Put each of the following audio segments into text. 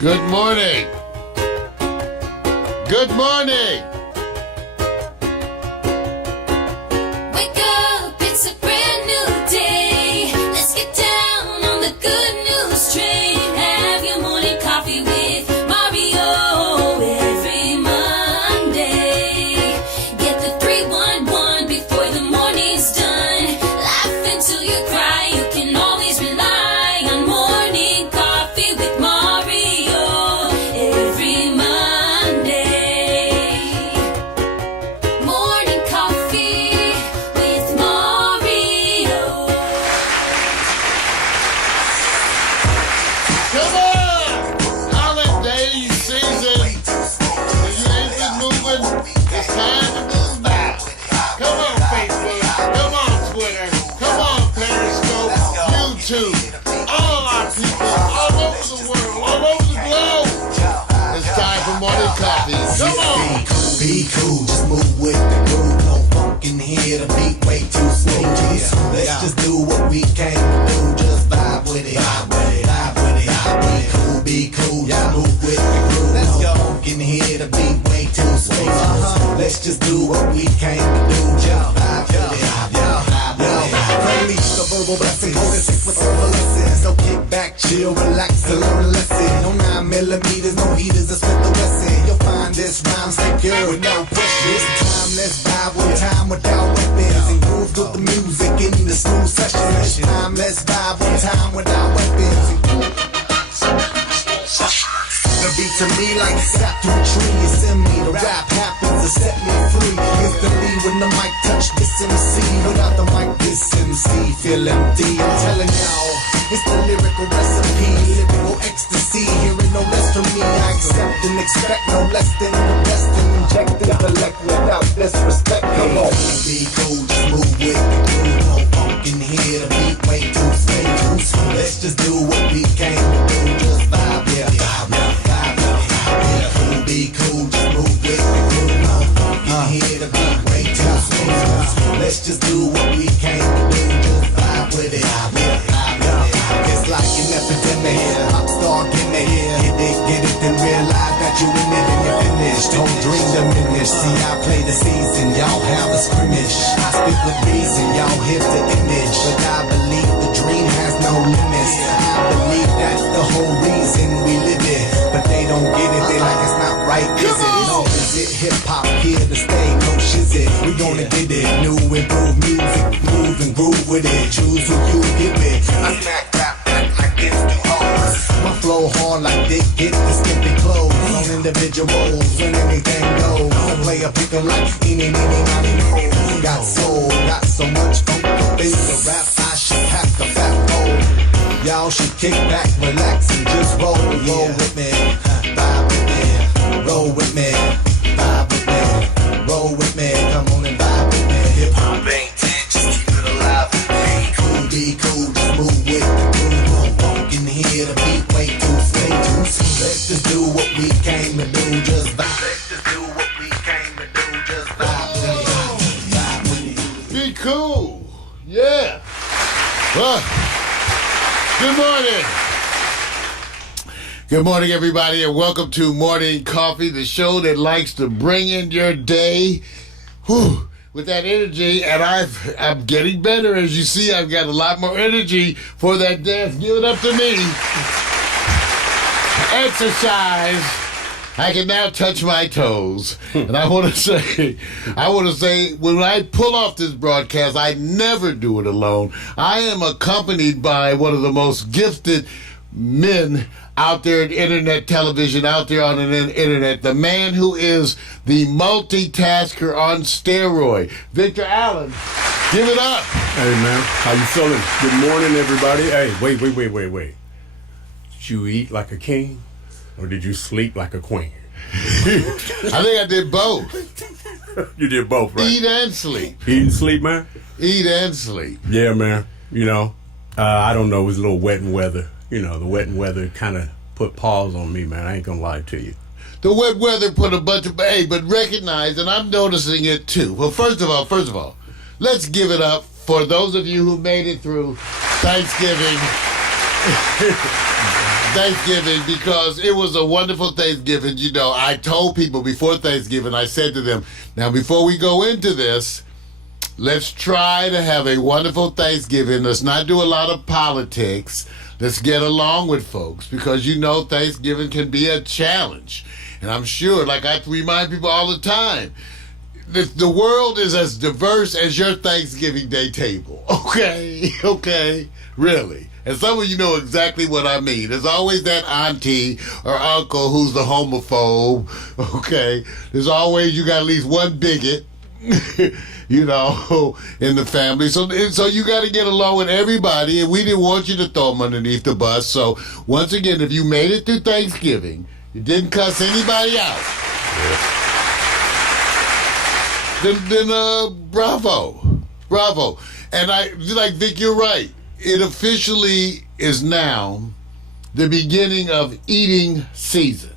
Good morning. Good morning. Wake up, it's a brand new day. Let's get down on the good news train. Have your morning coffee with Mario every Monday. Get the 311 before the morning's done. Laugh until you cry. You can always rely on morning coffee with Mario every Monday. Morning coffee with Mario. Come on! Holiday season. If you ain't been moving, it's time to move now. Come on, Facebook. Come on, Twitter. Come on, Periscope. YouTube. All our people all over the world, all over the globe. It's time for morning coffee. Come on! Be cool, just move with the groove. No funk in here, the beat way too smooth. Let's just do what we came to do. Just vibe with it, vibe with it, vibe with it. Be cool, just move with the groove. No funk in here, the beat way too smooth. Let's just do what we came to do. Just vibe with it, vibe with it. Unleash the verbal blessing, go to 6 with herbal lessons. So kick back, chill, relax, and learn a lesson. No 9mm, no heaters, a Smith & Wesson. You'll find this rhyme secure with no pressure. It's timeless vibe with time without weapons. And groove with the music in the smooth session. It's timeless vibe with time without weapons. The beat to me like a sap to a tree. It's in me, the rap happens to set me free. Instantly when the mic touch this MC. Without the mic this MC feel empty. I'm telling y'all, it's the lyrical recipe. Lyrical ecstasy, hearing no less from me. I accept and expect no less than the best. And inject intellect without disrespect. Come on, be cool, just move with the groove. No funk in here, the beat way too smooth. Let's just do what we came to do. Just vibe, yeah, vibe, yeah. Be cool, just move with the groove. No funk in here, the beat way too smooth. Let's just do what we came to do. Just vibe with it, vibe with it. It's like an epidemic. Pop star, get it, get it, then realize that you in it and you're finished. Don't dream diminish. See, I play the season, y'all have a scrimmage. I speak with reason, y'all hit the image. But I believe the dream has no limits. I believe that's the whole reason we live it. But they don't get it, they like it's not right, is it? No, is it hip-hop here to stay? No shizit, we gonna get it. New improved music, move and groove with it. Choose who you give it. I smack rap like this do hoes. My flow hard like they get the skimpy clothes. On individuals, when anything goes. I play a pick 'em like eeny, meeny, miny, moe. Got soul, got so much funk up in the rap, I should pack a fat bowl. Y'all should kick back, relax, and just roll with me, vibe with me, roll with me, vibe with me, roll with me, come on and vibe with me. Hip hop ain't dead, just keep it alive. Be cool, just move with the groove. No funk in here, the beat way too smooth. Let's just do what we came to do, just vibe. Let's just do what we came to do, just vibe with it, vibe with it. Be cool. Yeah. Well, good morning. Good morning, everybody, and welcome to Morning Coffee, the show that likes to bring in your day with that energy. And I'm getting better. As you see, I've got a lot more energy for that dance. Give it up to me. Exercise. I can now touch my toes. And I want to say, when I pull off this broadcast, I never do it alone. I am accompanied by one of the most gifted men out there in internet television, out there on the internet, the man who is the multitasker on steroid, Victor Allen. Give it up. Hey, man. How you feeling? Good morning, everybody. Hey, wait. Did you eat like a king or did you sleep like a queen? I think I did both. You did both, right? Eat and sleep. Eat and sleep, man? Eat and sleep. Yeah, man. You know, I don't know. It was a little wet and weather. You know, the wet and weather kind of put pause on me, man. I ain't gonna lie to you. The wet weather put a bunch of, but recognize, and I'm noticing it too. Well, first of all, let's give it up for those of you who made it through Thanksgiving. Thanksgiving, because it was a wonderful Thanksgiving. You know, I told people before Thanksgiving, I said to them, now before we go into this, let's try to have a wonderful Thanksgiving. Let's not do a lot of politics. Let's get along with folks, because you know Thanksgiving can be a challenge. And I'm sure, like I remind people all the time, the world is as diverse as your Thanksgiving Day table. Okay, really. And some of you know exactly what I mean. There's always that auntie or uncle who's the homophobe, okay? There's always, you got at least one bigot, you know, in the family. So you got to get along with everybody, and we didn't want you to throw them underneath the bus. So once again, if you made it through Thanksgiving, you didn't cuss anybody out, then bravo. And I, like Vic, you're right. It officially is now the beginning of eating season.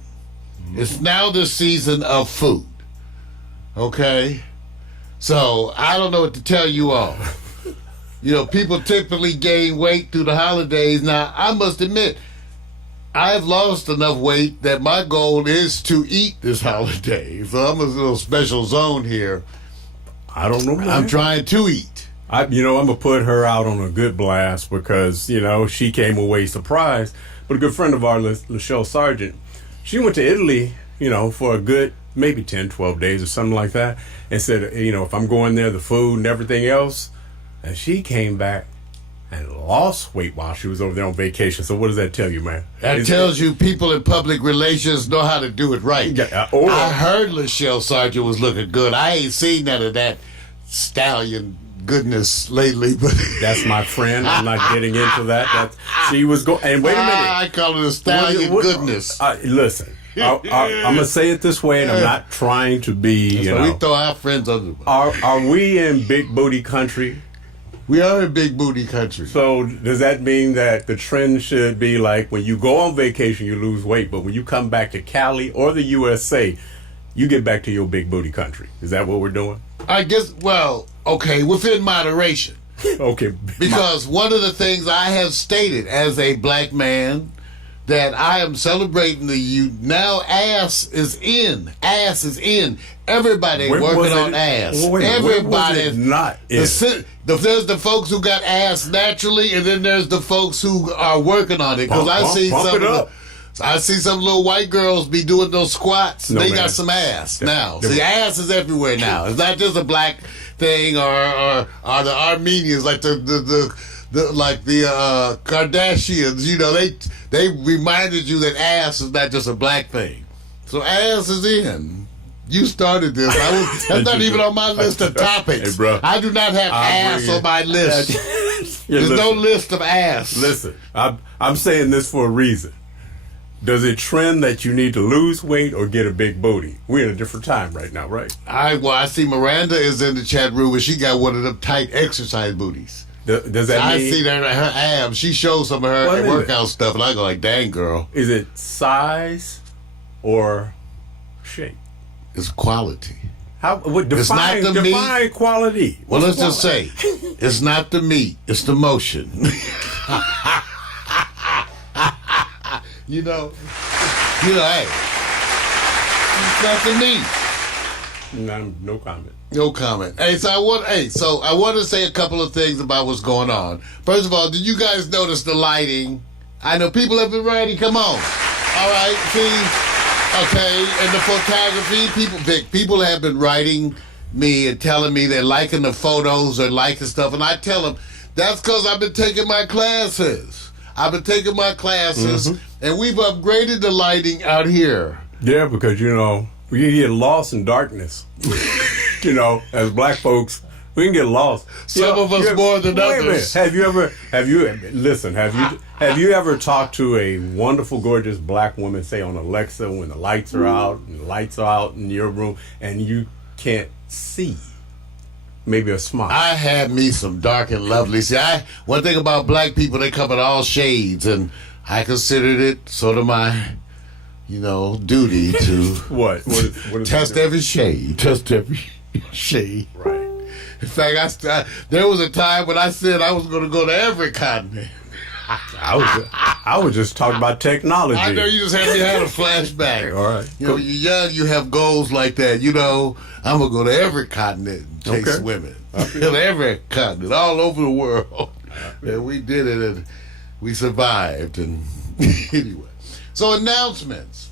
It's now the season of food. Okay? So I don't know what to tell you all. You know, people typically gain weight through the holidays. Now, I must admit, I've lost enough weight that my goal is to eat this holiday. So I'm in a little special zone here. I don't know, man. I'm trying to eat. I'm going to put her out on a good blast because, you know, she came away surprised. But a good friend of ours, Lachelle Sargent, she went to Italy, you know, for a good maybe 10, 12 days or something like that, and said, you know, if I'm going there, the food and everything else. And she came back and lost weight while she was over there on vacation. So what does that tell you, man? That tells you people in public relations know how to do it right. I heard Lachelle Sargent was looking good. I ain't seen none of that stallion goodness lately, but that's my friend. I'm not getting into that. She was going, and wait a minute. I call it a stallion goodness. Listen, I'm gonna say it this way, and I'm not trying to be. You know, we throw our friends under the bus. Are we in big booty country? We are in big booty country. So does that mean that the trend should be like when you go on vacation, you lose weight, but when you come back to Cali or the USA, you get back to your big booty country? Is that what we're doing? I guess, well, okay, within moderation. Okay. Because one of the things I have stated as a black man, that I am celebrating now ass is in. Ass is in. Everybody working on ass. Everybody is not in. There's the folks who got ass naturally, and then there's the folks who are working on it. Because I see some little white girls be doing those squats. They got some ass now. See, ass is everywhere now. It's not just a black thing or the Armenians like the Kardashians. You know, they reminded you that ass is not just a black thing. So ass is in. You started this. That's not even on my list of topics. Hey, bro, I do not have ass on my list. There's no list of ass. Listen, I'm saying this for a reason. Does it trend that you need to lose weight or get a big booty? We're in a different time right now, right? I see Miranda is in the chat room, and she got one of them tight exercise booties. Does that mean? I see that her abs. She shows some of her workout stuff, and I go like, dang, girl. Is it size or shape? It's quality. Define quality. Well, let's just say, it's not the meat, it's the motion. You know, hey, it's not the meat. No comment. No comment. Hey, so I want to say a couple of things about what's going on. First of all, did you guys notice the lighting? I know people have been writing. Come on. All right, see. Okay, and the photography, people have been writing me and telling me they're liking the photos or liking stuff, and I tell them that's because I've been taking my classes. And we've upgraded the lighting out here. Yeah, because, you know, we get lost in darkness. You know, as black folks, we can get lost. Some of us more than others. Have you ever talked to a wonderful, gorgeous black woman, say on Alexa, when the lights are out and the lights are out in your room and you can't see? Maybe a smile. I had me some dark and lovely. See, one thing about black people, they come in all shades, and I considered it sort of my, duty to what is test every shade. Test every shade. Right. In fact, there was a time when I said I was going to go to every continent. I was just talking about technology. I know you just had a flashback. All right. You know, you're young, you have goals like that. You know, I'm going to go to every continent and chase Okay. women. Every continent, all over the world. And we did it, and we survived. And anyway. So announcements.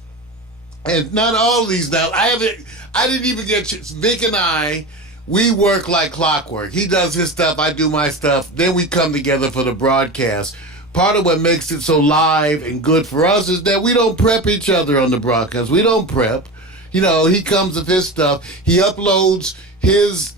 And not all of these now. I didn't even get Vic and I. We work like clockwork. He does his stuff, I do my stuff. Then we come together for the broadcast. Part of what makes it so live and good for us is that we don't prep each other on the broadcast. We don't prep. You know, he comes with his stuff. He uploads his,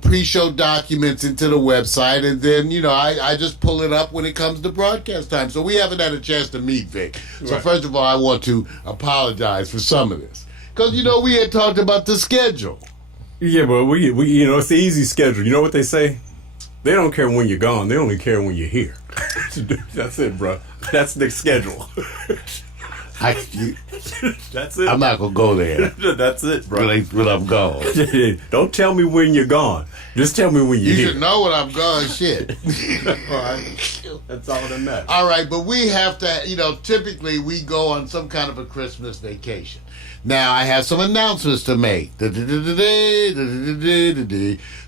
pre-show documents into the website, and then, I just pull it up when it comes to broadcast time. So we haven't had a chance to meet Vic. So Right. first of all, I want to apologize for some of this. Because, we had talked about the schedule. Yeah, but we it's the easy schedule. You know what they say? They don't care when you're gone. They only care when you're here. That's it, bro. That's the schedule. That's it. I'm not going to go there That's it, bro. when I'm gone. Don't tell me when you're gone. Just tell me when you're You here. should know when I'm gone, shit. All right. That's all that matters. All right, but we have to, typically we go on some kind of a Christmas vacation. Now, I have some announcements to make.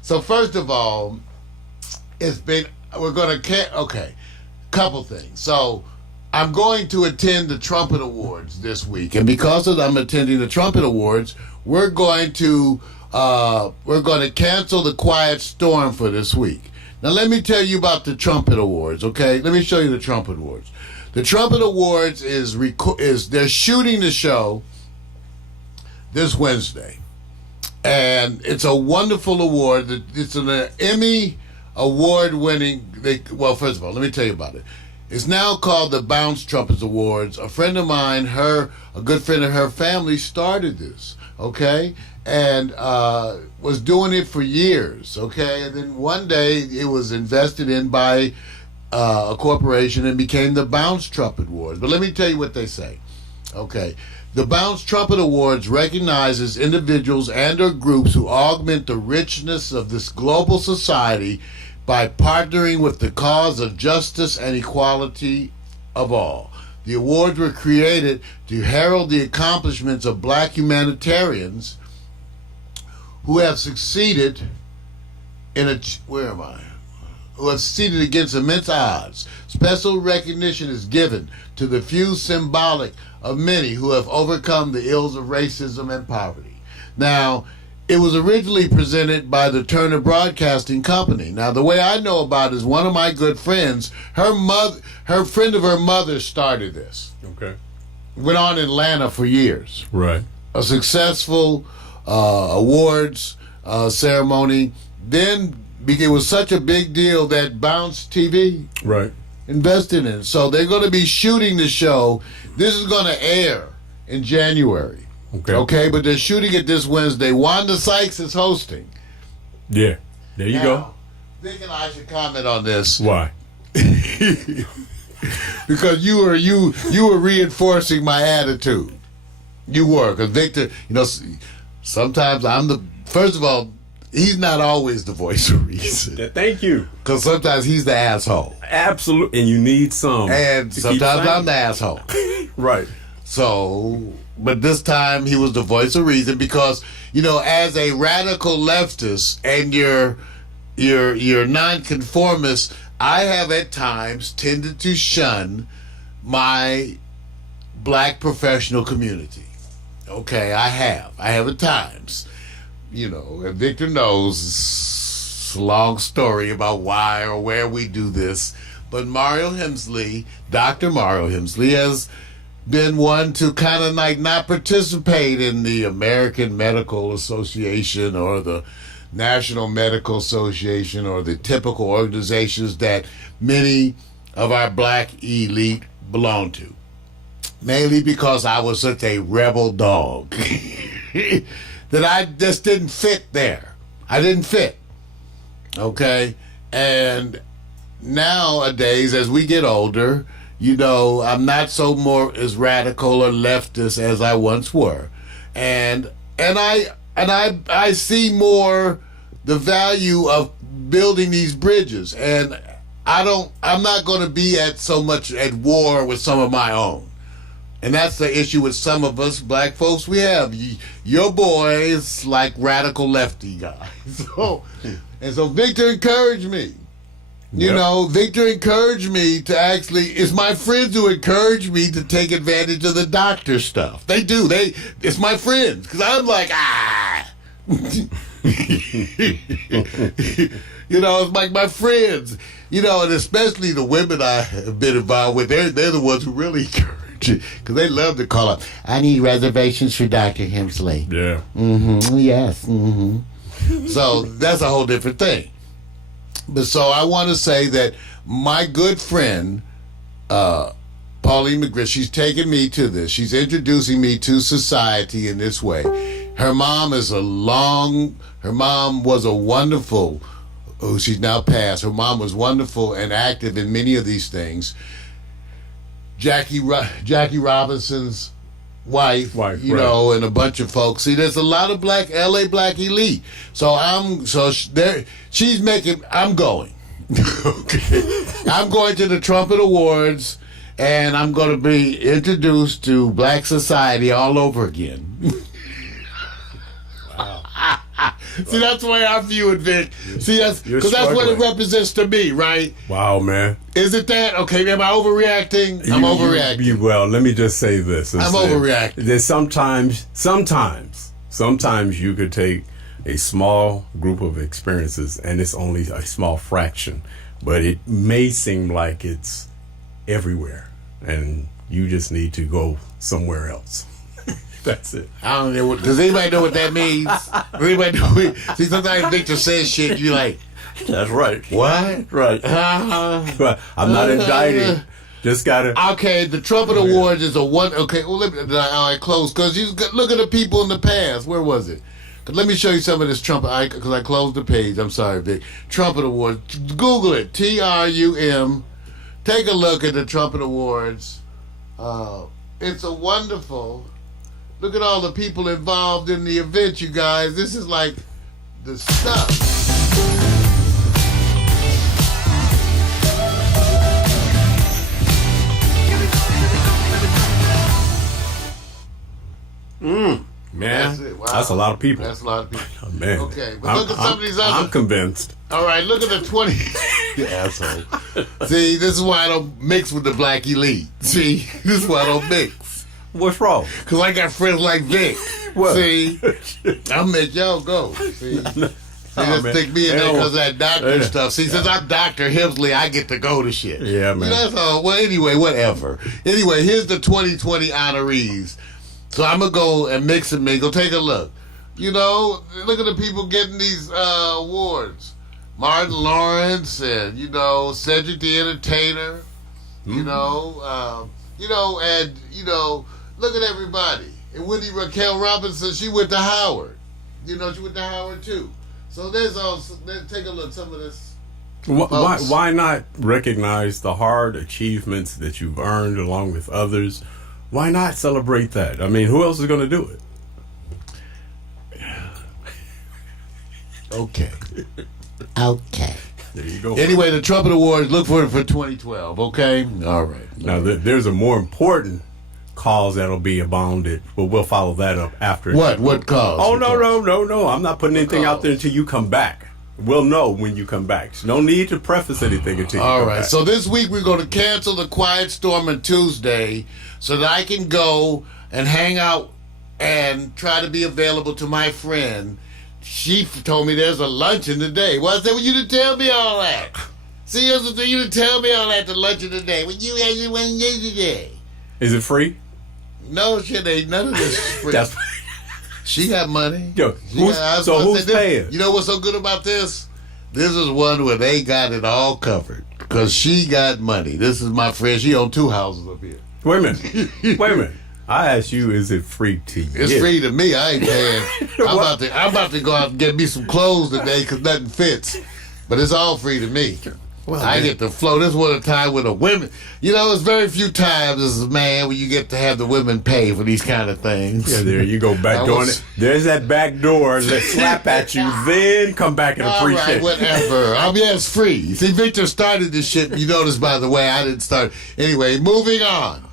So, first of all, couple things. So, I'm going to attend the Trumpet Awards this week. And because I'm attending the Trumpet Awards, we're going to cancel the Quiet Storm for this week. Now, let me tell you about the Trumpet Awards, okay? Let me show you the Trumpet Awards. The Trumpet Awards is they're shooting the show this Wednesday, and it's a wonderful award. It's an Emmy award-winning. First of all, let me tell you about it. It's now called the Bounce Trumpets Awards. A friend of mine, a good friend of her family, started this. Okay, and was doing it for years. Okay, and then one day it was invested in by a corporation and became the Bounce Trumpet Awards. But let me tell you what they say. Okay. The Bounce Trumpet Awards recognizes individuals and or groups who augment the richness of this global society by partnering with the cause of justice and equality of all. The awards were created to herald the accomplishments of black humanitarians who have succeeded who have succeeded against immense odds. Special recognition is given to the few, symbolic of many who have overcome the ills of racism and poverty. Now, it was originally presented by the Turner Broadcasting Company. Now, the way I know about it is one of my good friends, her friend of her mother started this. Okay. Went on in Atlanta for years. Right. A successful awards ceremony. Then it was such a big deal that Bounce TV Right. invested in it. So they're going to be shooting the show. This is going to air in January. Okay, but they're shooting it this Wednesday. Wanda Sykes is hosting. Yeah. There you go. Vic and I should comment on this. Why? Because you were reinforcing my attitude. You were, because Victor, sometimes first of all, he's not always the voice of reason. Thank you. Because sometimes he's the asshole. Absolutely. And you need some. And sometimes I'm the asshole. Right. So, but this time he was the voice of reason because, as a radical leftist and you're nonconformist, I have at times tended to shun my black professional community. Okay, I have at times. And Victor knows it's a long story about why or where we do this. But Dr. Mario Hemsley has been one to kind of like not participate in the American Medical Association or the National Medical Association or the typical organizations that many of our black elite belong to. Mainly because I was such a rebel dog that I just didn't fit there. I didn't fit. Okay? And nowadays, as we get older, I'm not so more as radical or leftist as I once were. And I see more the value of building these bridges. And I'm not going to be at so much at war with some of my own. And that's the issue with some of us black folks we have. Your boy is like radical lefty guy. So Victor encouraged me. You know, Victor encouraged me to actually, it's my friends who encourage me to take advantage of the doctor stuff. They do. It's my friends. Because I'm like, you know, it's like my friends. You know, and especially the women I have been involved with, they're the ones who really encourage it. Because they love to call up, I need reservations for Dr. Hemsley. Yeah. Mm-hmm. Yes. Mm-hmm. So that's a whole different thing. But so I want to say that my good friend, Pauline McGriff, she's taking me to this. She's introducing me to society in this way. Her mom was a wonderful, she's now passed. Her mom was wonderful and active in many of these things. Jackie Robinson's wife, you know, and a bunch of folks. See, there's a lot of LA black elite. I'm going. Okay. I'm going to the Trumpet Awards, and I'm going to be introduced to black society all over again. Wow. See, that's the way I view it, Vic. See, because that's what it represents to me, right? Wow, man. Is it that? Okay, am I overreacting? I'm overreacting. Well, let me just say this. I'm overreacting. There's sometimes you could take a small group of experiences, and it's only a small fraction, but it may seem like it's everywhere, and you just need to go somewhere else. That's it. I don't know. Does anybody know what that means? Anybody know? See, sometimes Victor says shit, you like, that's right. What? Right. But I'm not indicting. Just gotta. Okay, the Trumpet Awards is a one. Okay, well, I close because you look at the people in the past. Where was it? Let me show you some of this Trumpet. Because I closed the page. I'm sorry, Vic. Trumpet Awards. Google it. TRUM. Take a look at the Trumpet Awards. It's a wonderful. Look at all the people involved in the event, you guys. This is like the stuff. Man, That's it. Wow. That's a lot of people. That's a lot of people. Oh, man. Okay, but look at some of these other. I'm convinced. All right, look at the 20. You asshole. See, this is why I don't mix with the black elite. See, this is why I don't mix. What's wrong? Because I got friends like Vic. What? See, I'll make y'all go. See, they just stick me in there because of that doctor stuff. See, since I'm Dr. Hemsley, I get to go to shit. Yeah, man. That's all. Well, anyway, whatever. Anyway, here's the 2020 honorees. So I'm going to go and mix and mingle. Take a look. You know, look at the people getting these awards. Martin Lawrence and, you know, Cedric the Entertainer. You know, look at everybody. And Wendy Raquel Robinson, she went to Howard. You know, she went to Howard too. So let's take a look. Some of this. Why not recognize the hard achievements that you've earned along with others? Why not celebrate that? I mean, who else is going to do it? Okay. There you go. Anyway, the Trumpet Awards, look for it for 2012, okay? All right. Now, there's a more important cause that'll be abounded, but we'll follow that up after. What cause? Oh, no. I'm not putting anything out there until you come back. We'll know when you come back. So no need to preface anything until you come back. So this week we're going to cancel the Quiet Storm on Tuesday so that I can go and hang out and try to be available to my friend. She told me there's a luncheon today. Well, I said, well, you didn't tell me all that. See, you didn't tell me all that, the luncheon today. Well, you had one yesterday. Is it free? No, shit, ain't none of this is free. She got money. Yo, who's paying? You know what's so good about this? This is one where they got it all covered because she got money. This is my friend. She owned 2 houses up here. Wait a minute. I asked you, is it free to you? It's free to me. I ain't paying. I'm about to go out and get me some clothes today because nothing fits. But it's all free to me. Well, I man. get to flow. This was a time with the women. You know, it's very few times as a man when you get to have the women pay for these kind of things. Yeah, there you go, back doing it. There's that back door that slap at you, then come back and All appreciate right, it. whatever. Yeah, it's free. See, Victor started this shit. You notice, by the way, I didn't start. Anyway, moving on.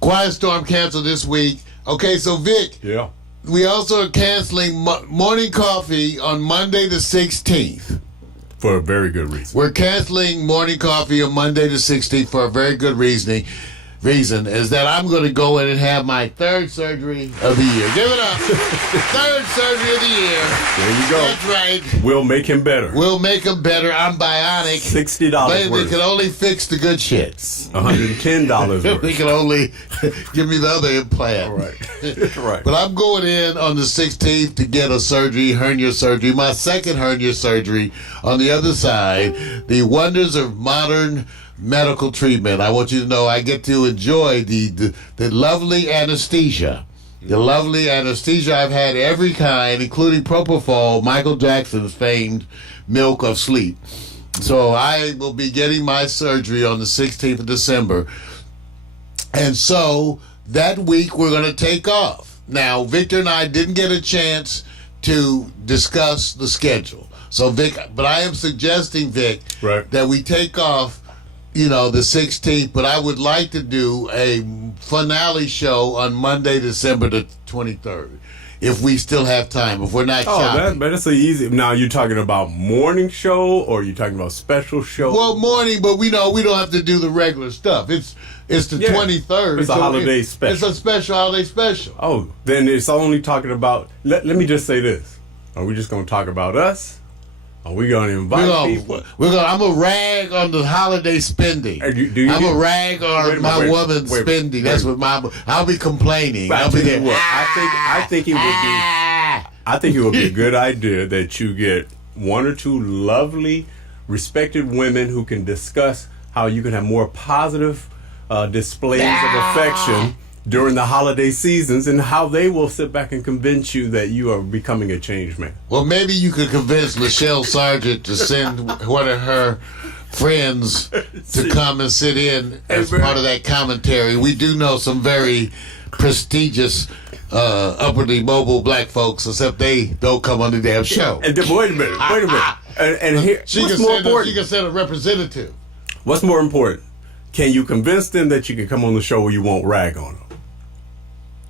Quiet Storm canceled this week. Okay, so Vic, Yeah. we also are canceling morning coffee on Monday the 16th. For a very good reason. We're canceling morning coffee on Monday the 16th for a very good reason is that I'm going to go in and have my third surgery of the year. Give it up. Third surgery of the year. There you go. That's right. We'll make him better. We'll make him better. I'm bionic. $60 Baby worth. can only fix the good shit. $110 He worth. can only give me the other implant. All right. Right. But I'm going in on the 16th to get a surgery, hernia surgery, my second hernia surgery on the other side. The wonders of modern medical treatment. I want you to know I get to enjoy the lovely anesthesia. The lovely anesthesia. I've had every kind, including propofol, Michael Jackson's famed milk of sleep. So I will be getting my surgery on the 16th of December. And so that week we're going to take off. Now, Victor and I didn't get a chance to discuss the schedule. So, Vic, but I am suggesting, Vic, Right. that we take off, the 16th, but I would like to do a finale show on Monday, December the 23rd, if we still have time, if we're not choppy. But that's easy. Now, you're talking about morning show or you're talking about special show? Well, morning, but we don't have to do the regular stuff. It's the 23rd. It's a holiday special. It's a special holiday special. Oh, then it's only talking about, let me just say this. Are we just going to talk about us? Are we going to invite people? I'm a rag on the holiday spending. I'm a rag on my woman's spending. That's what I'll be complaining. But I'll be there. I think it would be a good idea that you get one or two lovely, respected women who can discuss how you can have more positive displays of affection during the holiday seasons and how they will sit back and convince you that you are becoming a changed man. Well, maybe you could convince Lachelle Sargent to send one of her friends to come and sit in as part of that commentary. We do know some very prestigious, upwardly mobile black folks, except they don't come on the damn show. And then, wait a minute. And here, what's more important? She can send a representative. What's more important? Can you convince them that you can come on the show where you won't rag on them?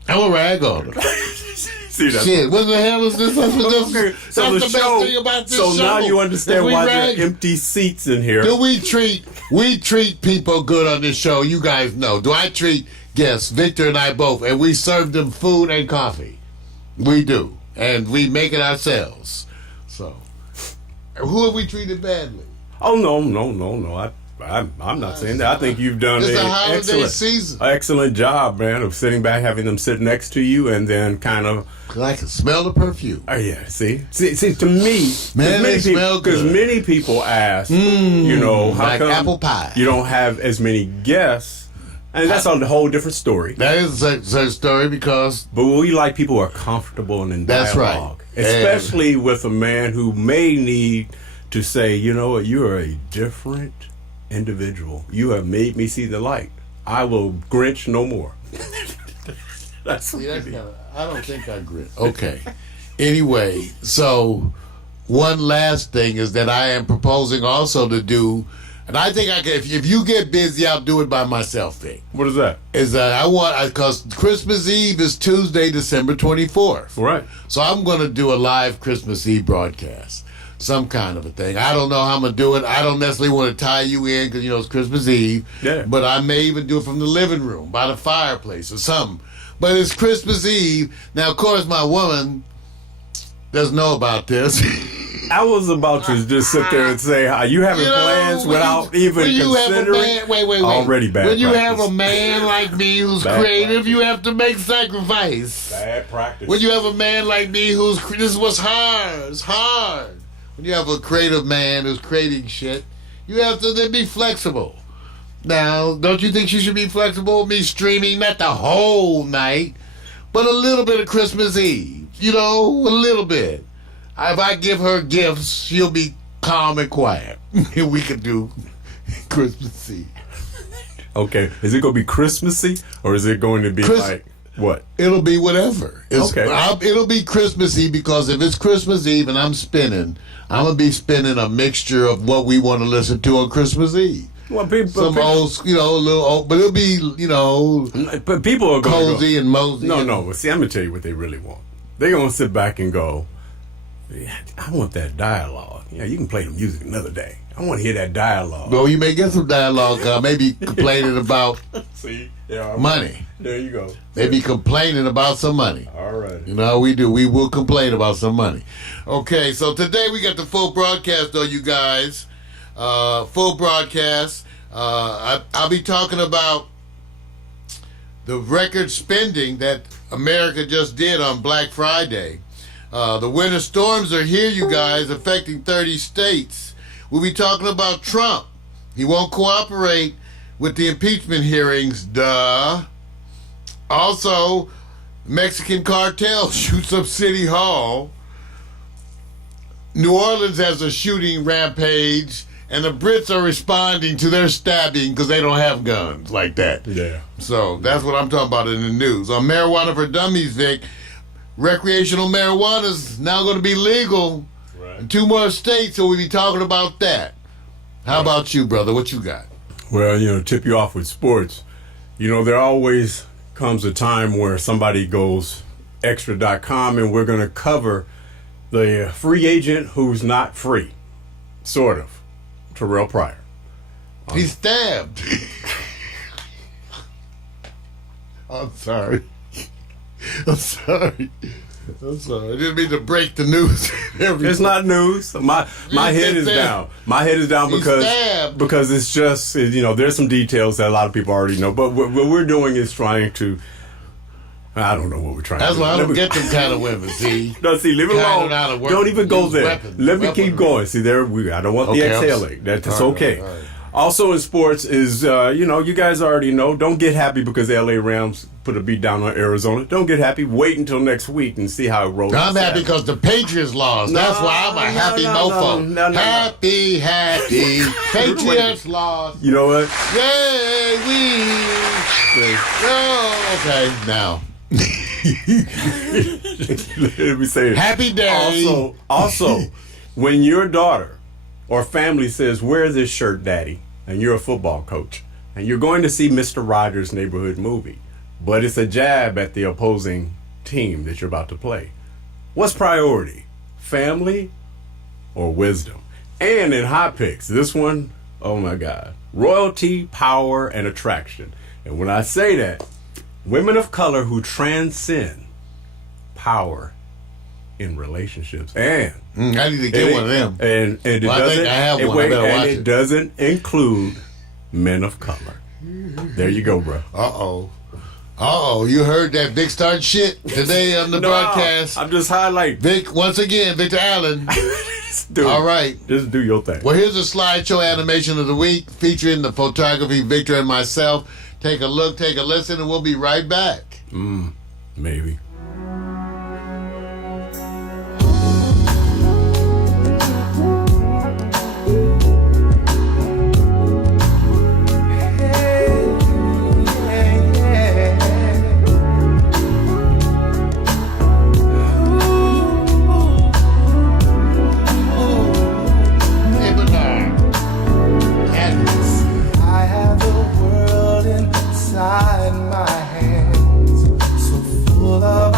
I'm a rag on her. See that? Shit, what the hell is this? That's Okay, so the the best show. thing about this So show. now you understand Is we why rag. there are empty seats in here. Do we treat people good on this show? You guys know. Do I treat guests, Victor and I both, and we serve them food and coffee? We do, and we make it ourselves. So, who have we treated badly? Oh no! I'm not saying that. I think you've done It's an a holiday season. excellent job, man, of sitting back, having them sit next to you, and then kind of. I can smell the perfume. Oh yeah, see, to me, Man, they smell because good. many people ask, how like come apple pie. you don't have as many guests, and that's a whole different story. That is a story because But we like people who are comfortable and in That's dialogue, right. especially with a man who may need to say, you know what, you are a different individual. You have made me see the light. I will Grinch no more. I don't think I grit. Okay. Anyway, so one last thing is that I am proposing also to do, and I think I can. If you get busy, I'll do it by myself. Vic. What is that? Is that because Christmas Eve is Tuesday, December 24th. Right. So I'm going to do a live Christmas Eve broadcast, some kind of a thing. I don't know how I'm going to do it. I don't necessarily want to tie you in because it's Christmas Eve. Yeah. But I may even do it from the living room by the fireplace or something. But it's Christmas Eve. Now, of course, my woman doesn't know about this. I was about to just sit there and say, are you having plans without even considering? Wait. Already bad When you practice. have a man like me who's Bad creative, practice. you have to make sacrifice. Bad practice. When you have a man like me this is what's hard. It's hard. When you have a creative man who's creating shit, you have to then be flexible. Now, don't you think she should be flexible? Me streaming, not the whole night, but a little bit of Christmas Eve. A little bit. If I give her gifts, she'll be calm and quiet. And we could do Christmas Eve. Okay. Is it going to be Christmassy or is it going to be like what? It'll be whatever. It'll be Christmas Eve because if it's Christmas Eve and I'm going to be spinning a mixture of what we want to listen to on Christmas Eve. Well, some old, a little old, but it'll be, but people are going cozy and mosey. No. See, I'm going to tell you what they really want. They're going to sit back and go, yeah, I want that dialogue. Yeah, you can play the music another day. I want to hear that dialogue. Well, you may get some dialogue. Maybe complaining about money. There you go. Maybe complaining about some money. All right. We will complain about some money. Okay, so today we got the full broadcast, though, you guys. Full broadcast. I'll be talking about the record spending that America just did on Black Friday. The winter storms are here, you guys, affecting 30 states. We'll be talking about Trump. He won't cooperate with the impeachment hearings, duh. Also, Mexican cartel shoots up City Hall. New Orleans has a shooting rampage, and the Brits are responding to their stabbing because they don't have guns like that. Yeah. So that's what I'm talking about in the news. On Marijuana for Dummies, Vic, recreational marijuana is now going to be legal in 2 more states, so we'll be talking about that. How about you, brother? What you got? Well, to tip you off with sports, there always comes a time where somebody goes extra.com and we're going to cover the free agent who's not free, sort of, Terrell Pryor. He's stabbed. I'm sorry. I didn't mean to break the news. It's not news. My head is down. My head is down because it's just, there's some details that a lot of people already know. But what we're doing is trying to, I don't know what we're trying to do. That's why I don't get them kind of women, see? No, see, leave it alone. Don't even go there. Let me keep going. See, I don't want the exhaling. That's okay. All right. Also in sports is, you guys already know, don't get happy because the LA Rams put a beat down on Arizona. Don't get happy. Wait until next week and see how it rolls. I'm happy because the Patriots lost. That's why I'm a happy mofo. Happy. Patriots lost. You know what? Yay, okay, now. Let me say it. Happy day. Also, when your daughter or family says, "Wear this shirt, Daddy," and you're a football coach, and you're going to see Mr. Rogers' Neighborhood movie, but it's a jab at the opposing team that you're about to play, what's priority? Family or wisdom? And in hot picks, this one, oh my God, royalty, power, and attraction. And when I say that, women of color who transcend power in relationships. And I need to get one of them. And it doesn't. I have one. It doesn't include men of color. There you go, bro. You heard that Vic started shit today on the broadcast. I'm just highlighting. Vic, once again, Victor Allen. All right. Just do your thing. Well, here's a slideshow animation of the week featuring the photography, Victor and myself. Take a look, take a listen, and we'll be right back. Maybe. My hands so full of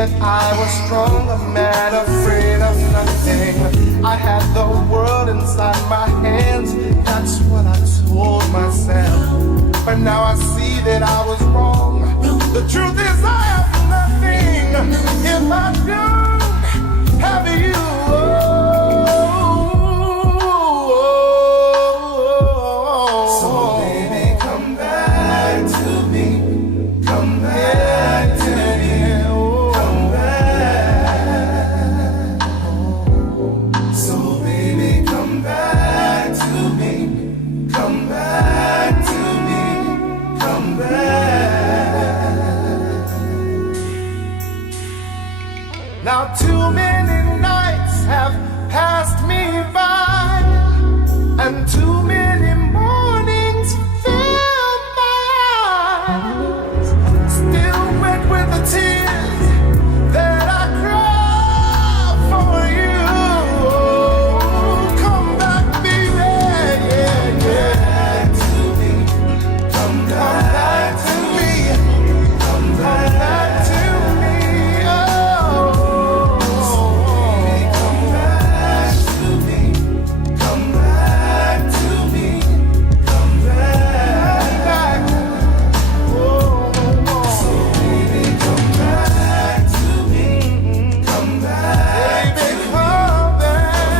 that I was strong, a man afraid of nothing. I had the world inside my hands, that's what I told myself. But now I see that I was wrong. The truth is I have nothing if I don't have you. So baby, come back to me. Come back to me. Come back. So baby, come back to me. Come back to me. Come back. Now too many nights have passed me by, and too many mornings filled my eyes, still wet with the tears that I cry for you. Come back, baby, yeah, yeah. To me, come back to me, come back to me, oh. Come back to me, come back to me, come back, oh. So baby, come back to me, come back, baby, come back.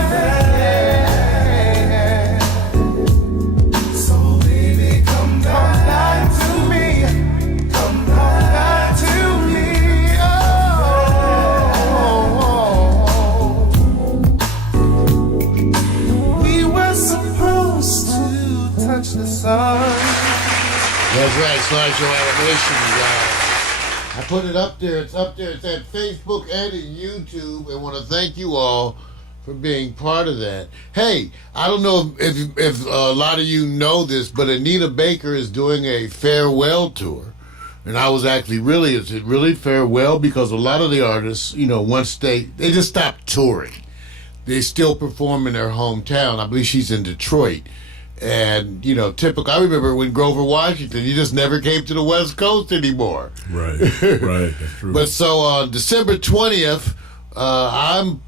So baby, come back to me, come back to me, oh. We were supposed to touch the sun. That's right, slideshow animation. I put it up there. It's up there. It's at Facebook and at YouTube. I want to thank you all for being part of that. Hey, I don't know if a lot of you know this, but Anita Baker is doing a farewell tour. And I was actually is it really farewell? Because a lot of the artists, once they just stopped touring. They still perform in their hometown. I believe she's in Detroit. And, typical. I remember when Grover Washington, he just never came to the West Coast anymore. Right, right, that's true. But so on December 20th, I'm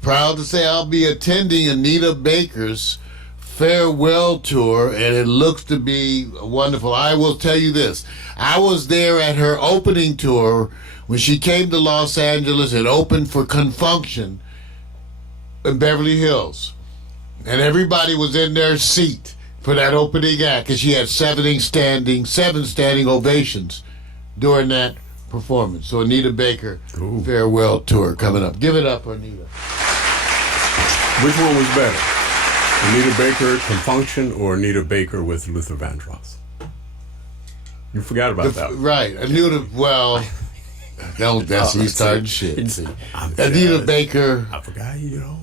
proud to say I'll be attending Anita Baker's farewell tour, and it looks to be wonderful. I will tell you this. I was there at her opening tour when she came to Los Angeles and opened for Confunction in Beverly Hills. And everybody was in their seat for that opening act, because she had seven standing ovations during that performance. So Anita Baker, farewell tour coming up. Give it up, Anita. Which one was better? Anita Baker, Confunction, or Anita Baker with Luther Vandross? You forgot about that one. Right. Anita, well, that's you starting shit. See. Anita Baker. I forgot,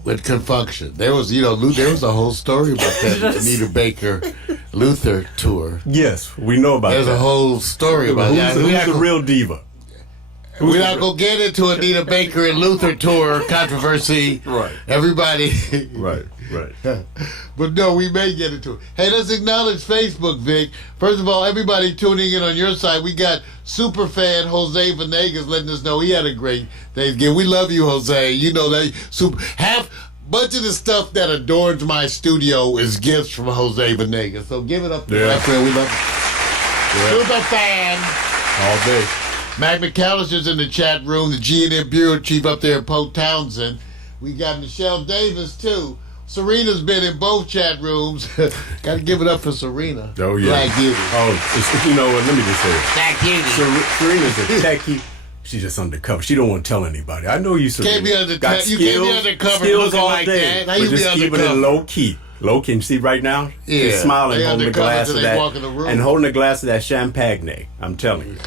with Confunction. There was, there was a whole story about that Anita Baker Luther tour. Yes, we know about There's that. a whole story about that. Who's the real diva? We're not going to get into Anita Baker and Luther tour controversy. Right. Everybody. Right. But no, we may get into it. Hey, let's acknowledge Facebook, Vic. First of all, everybody tuning in on your side, we got super fan Jose Venegas letting us know he had a great Thanksgiving. We love you, Jose. You know that. Bunch of the stuff that adorns my studio is gifts from Jose Venegas. So give it up to my friend. We love you. Super fan. All day. Mac McAllister's in the chat room, the G&M Bureau Chief up there at Poe Townsend. We got Michelle Davis, too. Serena's been in both chat rooms. Got to give it up for Serena. Oh, yeah. Black Beauty. Oh, you know what? Let me just say it. Black Beauty. Serena's a techie. She's just undercover. She don't want to tell anybody. I know you, Serena. You can't be undercover skills looking all like day, that. How you but be just keeping it undercover? low key. Low key. You see right now? Yeah. She's smiling, They holding a undercover glass till of they that. walk in the room. And holding a glass of that champagne. I'm telling you.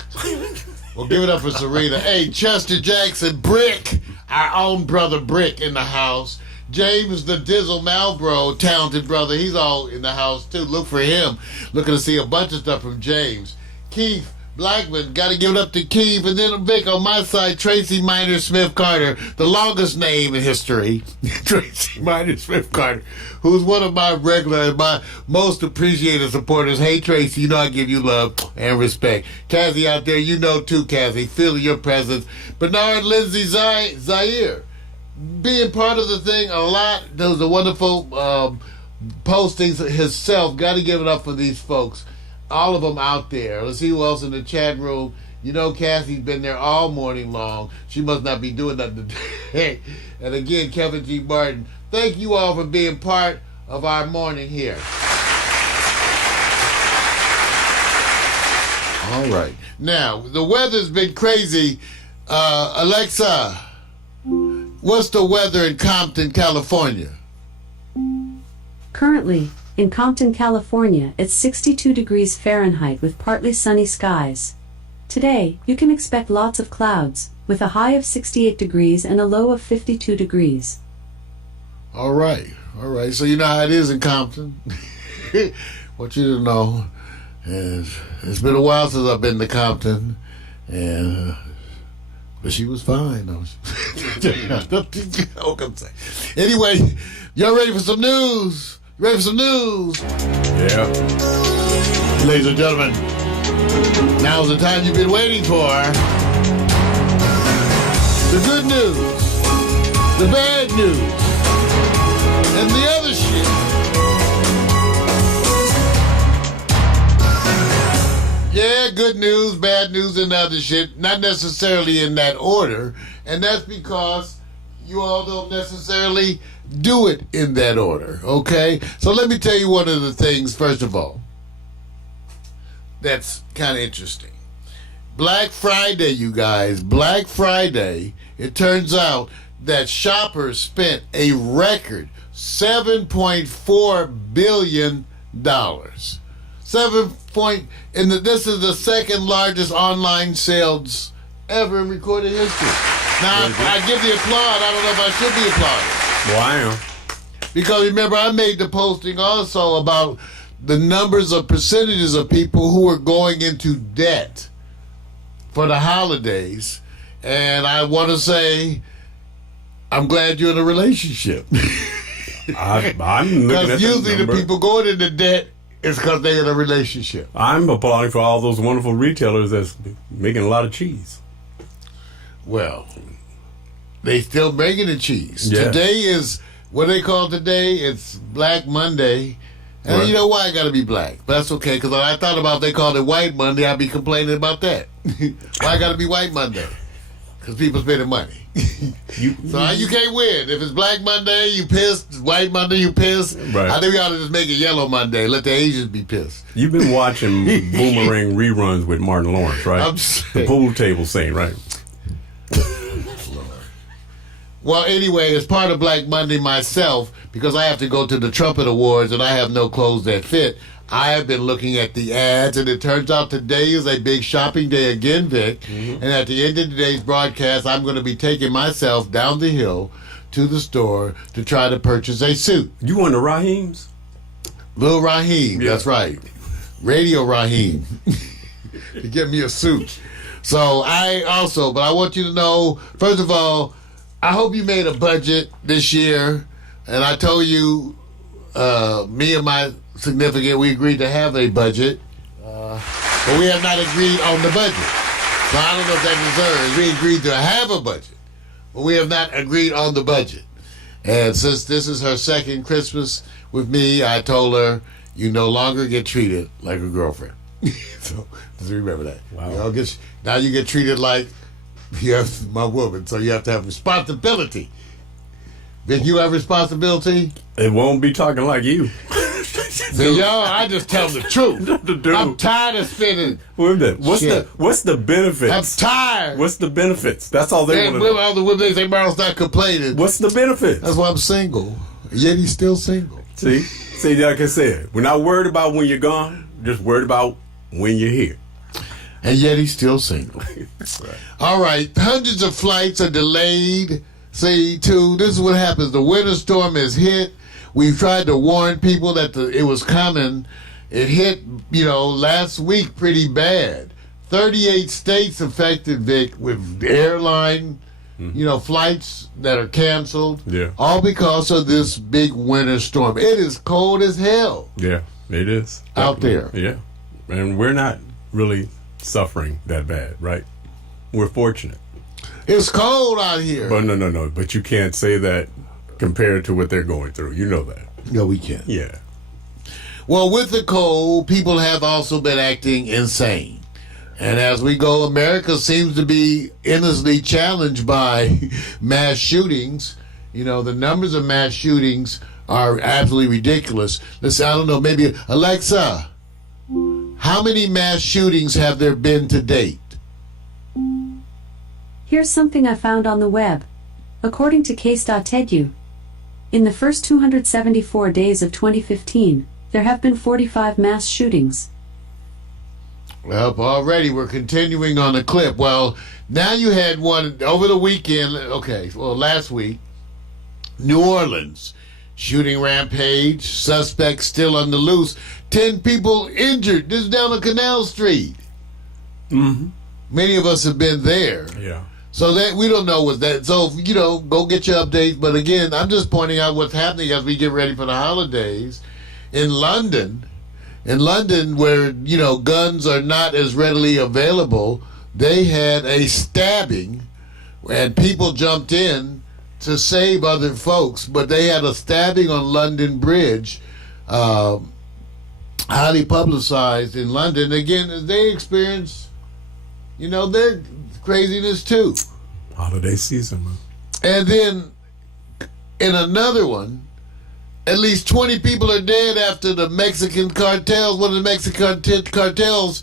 Well, give it up for Serena. Hey, Chester Jackson, Brick, our own brother Brick in the house. James the Dizzle Malbro, talented brother, he's all in the house too. Look for him. Looking to see a bunch of stuff from James. Keith Blackman, got to give it up to Keith. And then Vic, on my side, Tracy Minor Smith Carter, the longest name in history. Tracy Minor Smith Carter, who's one of my regular and my most appreciated supporters. Hey, Tracy, you know I give you love and respect. Cassie out there, you know too, Cassie. Feel your presence. Bernard Lindsay Zaire, being part of the thing a lot. Those are wonderful postings himself. Got to give it up for these folks. All of them out there. Let's see who else in the chat room. You know Cassie's been there all morning long. She must not be doing nothing today. And again, Kevin G. Martin, thank you all for being part of our morning here. All right. Now, the weather's been crazy. Alexa, what's the weather in Compton, California? Currently, in Compton, California, it's 62 degrees Fahrenheit with partly sunny skies. Today, you can expect lots of clouds, with a high of 68 degrees and a low of 52 degrees. All right. So you know how it is in Compton. Want you to know, it's been a while since I've been to Compton, and but she was fine, though. Anyway, y'all ready for some news? Ready for some news? Yeah. Ladies and gentlemen, now's the time you've been waiting for. The good news, the bad news, and the other shit. Yeah, good news, bad news, and other shit. Not necessarily in that order, and that's because you all don't necessarily do it in that order, okay? So let me tell you one of the things, first of all, that's kind of interesting. Black Friday, you guys, Black Friday, it turns out that shoppers spent a record $7.4 billion. This is the second largest online sales ever in recorded history. Now, I give the applaud. I don't know if I should be applauded. Well, I am. Because remember, I made the posting also about the numbers of percentages of people who are going into debt for the holidays. And I want to say, I'm glad you're in a relationship. I'm looking at Because usually the the people going into debt is because they're in a relationship. I'm applauding for all those wonderful retailers that's making a lot of cheese. Well, they still making the cheese. Yeah. Today is, what they call today? It's Black Monday. And Right. you know why I got to be black? But that's okay, because I thought about if they called it White Monday, I'd be complaining about that. Why I got to be White Monday? Because people spending money. So you can't win. If it's Black Monday, you pissed. White Monday, you pissed. Right. I think we ought to just make it Yellow Monday. Let the Asians be pissed. You've been watching Boomerang reruns with Martin Lawrence, right? I'm saying. The pool table scene, right? Well, anyway, as part of Black Monday myself, because I have to go to the Trumpet Awards and I have no clothes that fit, I have been looking at the ads, and it turns out today is a big shopping day again, Vic. Mm-hmm. And at the end of today's broadcast, I'm going to be taking myself down the hill to the store to try to purchase a suit. You want the Raheem's? Lil Raheem, Yeah. that's right. Radio Raheem. To get me a suit. So but I want you to know, first of all, I hope you made a budget this year. And I told you, me and my significant, we agreed to have a budget. But we have not agreed on the budget. So I don't know if that deserves. We agreed to have a budget. But we have not agreed on the budget. And since this is her second Christmas with me, I told her, you no longer get treated like a girlfriend. So just remember that. Wow. Now you get treated like you're my woman, so you have to have responsibility. Did you have responsibility? It won't be talking like you. See, y'all, I just tell the truth. Dude. I'm tired of spending. Wait a minute. What's Shit. the benefits? I'm tired. What's the benefits? That's all they And want to know. all the women, they say Marlon's not complaining. What's the benefits? That's why I'm single. Yet he's still single. See, like I said, we're not worried about when you're gone. Just worried about when you're here. And yet he's still single. Right. All right, hundreds of flights are delayed. See, too, this is what happens. The winter storm has hit. We've tried to warn people that it was coming. It hit, last week pretty bad. 38 states affected, Vic, with airline, flights that are canceled. Yeah. All because of this big winter storm. It is cold as hell. Yeah, it is. Out there. Yeah. And we're not really suffering that bad, right? We're fortunate. It's cold out here. But no. But you can't say that compared to what they're going through. You know that. No, we can't. Yeah. Well, with the cold, people have also been acting insane. And as we go, America seems to be endlessly challenged by mass shootings. The numbers of mass shootings are absolutely ridiculous. Listen, I don't know, maybe, Alexa, how many mass shootings have there been to date? Here's something I found on the web. According to case.edu, in the first 274 days of 2015, there have been 45 mass shootings. Well, already we're continuing on the clip. Well, now you had one over the weekend. Okay, well, last week, New Orleans, shooting rampage, suspects still on the loose, 10 people injured. This is down on Canal Street. Mm-hmm. Many of us have been there. Yeah. So that we don't know what that. So go get your updates. But again, I'm just pointing out what's happening as we get ready for the holidays. In London, where guns are not as readily available, they had a stabbing, and people jumped in to save other folks. But they had a stabbing on London Bridge, highly publicized in London. Again, they experienced, their craziness too. Holiday season, man. And then in another one, at least 20 people are dead after the Mexican cartels, one of the Mexican cartels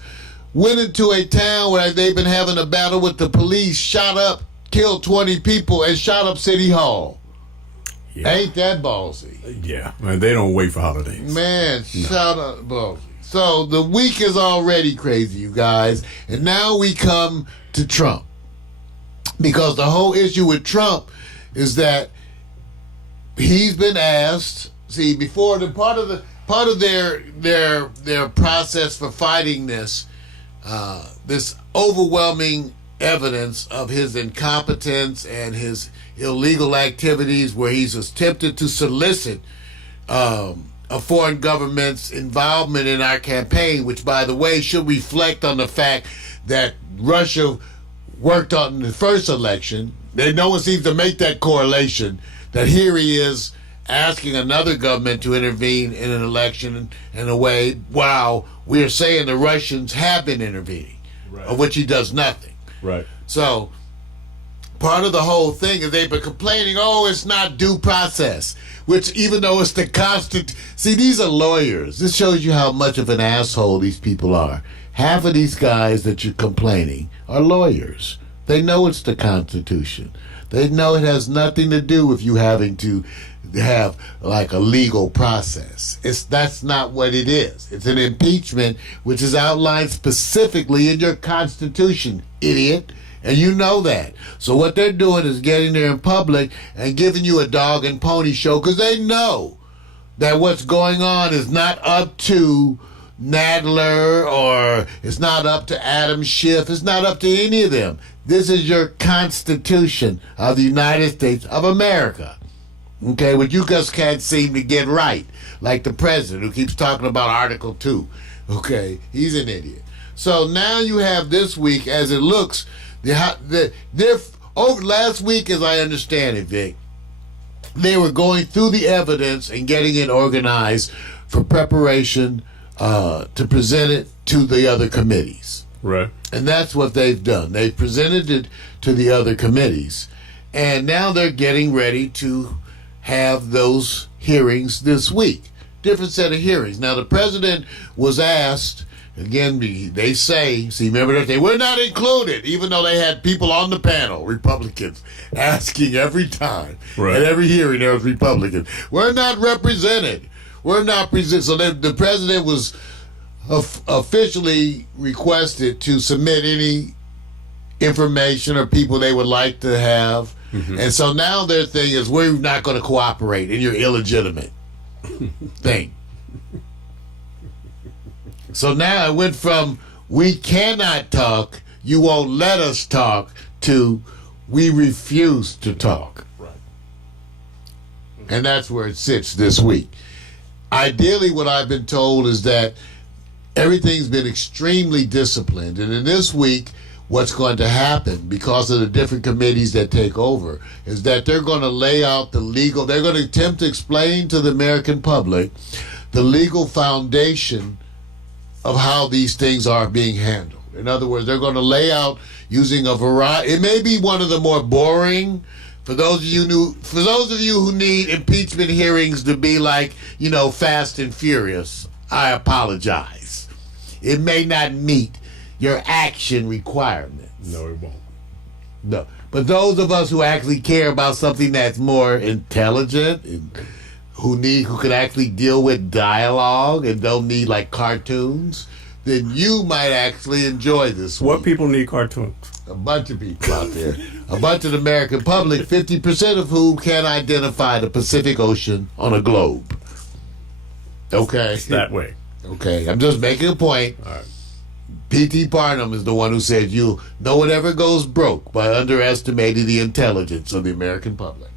went into a town where they've been having a battle with the police, killed 20 people, and shot up City Hall. Yeah. Ain't that ballsy? Yeah, man, they don't wait for holidays. Man, shout out ballsy. So the week is already crazy, you guys. And now we come to Trump. Because the whole issue with Trump is that he's been asked. See, before the part of their process for fighting this overwhelming evidence of his incompetence and his illegal activities, where he's attempted to solicit a foreign government's involvement in our campaign, which, by the way, should reflect on the fact that Russia worked on the first election. No one seems to make that correlation, that here he is asking another government to intervene in an election in a way, while we're saying the Russians have been intervening, right, of which he does nothing. Right. So part of the whole thing is they've been complaining, it's not due process, which even though it's the constant... See, these are lawyers. This shows you how much of an asshole these people are. Half of these guys that you're complaining are lawyers. They know it's the Constitution. They know it has nothing to do with you having to have like a legal process. That's not what it is. It's an impeachment, which is outlined specifically in your Constitution, idiot. And you know that. So what they're doing is getting there in public and giving you a dog and pony show, because they know that what's going on is not up to Nadler, or it's not up to Adam Schiff. It's not up to any of them. This is your Constitution of the United States of America. Okay, what you just can't seem to get right. Like the president who keeps talking about Article 2. Okay, he's an idiot. So now you have this week, as it looks, over last week, as I understand it, Vic, they were going through the evidence and getting it organized for preparation to present it to the other committees. Right. And that's what they've done. They've presented it to the other committees. And now they're getting ready to have those hearings this week. Different set of hearings. Now, the president was asked, again, they say, remember that they were not included, even though they had people on the panel, Republicans, asking every time. Right. At every hearing, there was Republicans. We're not represented. We're not presented. So the president was officially requested to submit any information or people they would like to have. Mm-hmm. And so now their thing is, we're not going to cooperate in your illegitimate thing. So now it went from, we cannot talk, you won't let us talk, to we refuse to talk. Right. And that's where it sits this week. Ideally, what I've been told is that everything's been extremely disciplined. And in this week, what's going to happen, because of the different committees that take over, is that they're going to lay out they're going to attempt to explain to the American public the legal foundation of how these things are being handled. In other words, they're going to lay out using a variety. It may be one of the more boring. For those of you who need impeachment hearings to be like, Fast and Furious, I apologize. It may not meet your action requirements. No, it won't. No. But those of us who actually care about something that's more intelligent and who can actually deal with dialogue and don't need like cartoons, then you might actually enjoy this week. What people need cartoons? A bunch of people out there. A bunch of the American public, 50% of whom can't identify the Pacific Ocean on a globe. Okay? It's that way. Okay, I'm just making a point. All right. P.T. Barnum is the one who said, no one ever goes broke by underestimating the intelligence of the American public.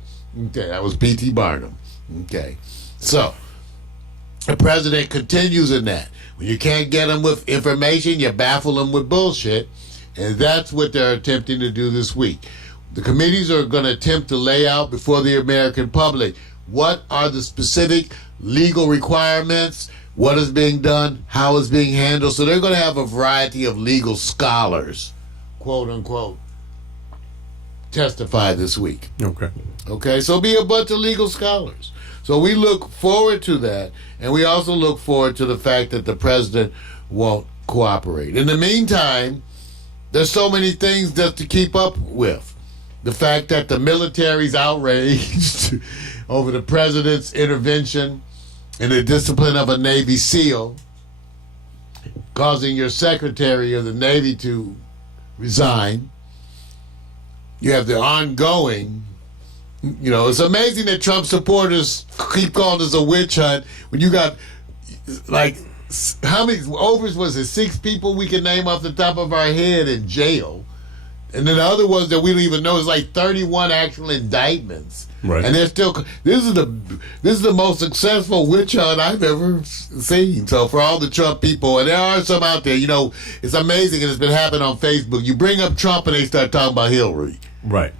Okay, that was P.T. Barnum. Okay, so the president continues in that. When you can't get them with information, you baffle them with bullshit. And that's what they're attempting to do this week. The committees are going to attempt to lay out before the American public what are the specific legal requirements, what is being done, how it's being handled. So they're going to have a variety of legal scholars, quote unquote, testify this week. Okay. Okay, so be a bunch of legal scholars. So we look forward to that, and we also look forward to the fact that the president won't cooperate. In the meantime, there's so many things just to keep up with. The fact that the military's outraged over the president's intervention in the discipline of a Navy SEAL, causing your Secretary of the Navy to resign. You have the ongoing, it's amazing that Trump supporters keep calling this a witch hunt when you got, how many, was it 6 people we can name off the top of our head in jail? And then the other ones that we don't even know is like 31 actual indictments. Right. And they're still. This is the most successful witch hunt I've ever seen. So for all the Trump people, and there are some out there, it's amazing, and it's been happening on Facebook. You bring up Trump and they start talking about Hillary. Right.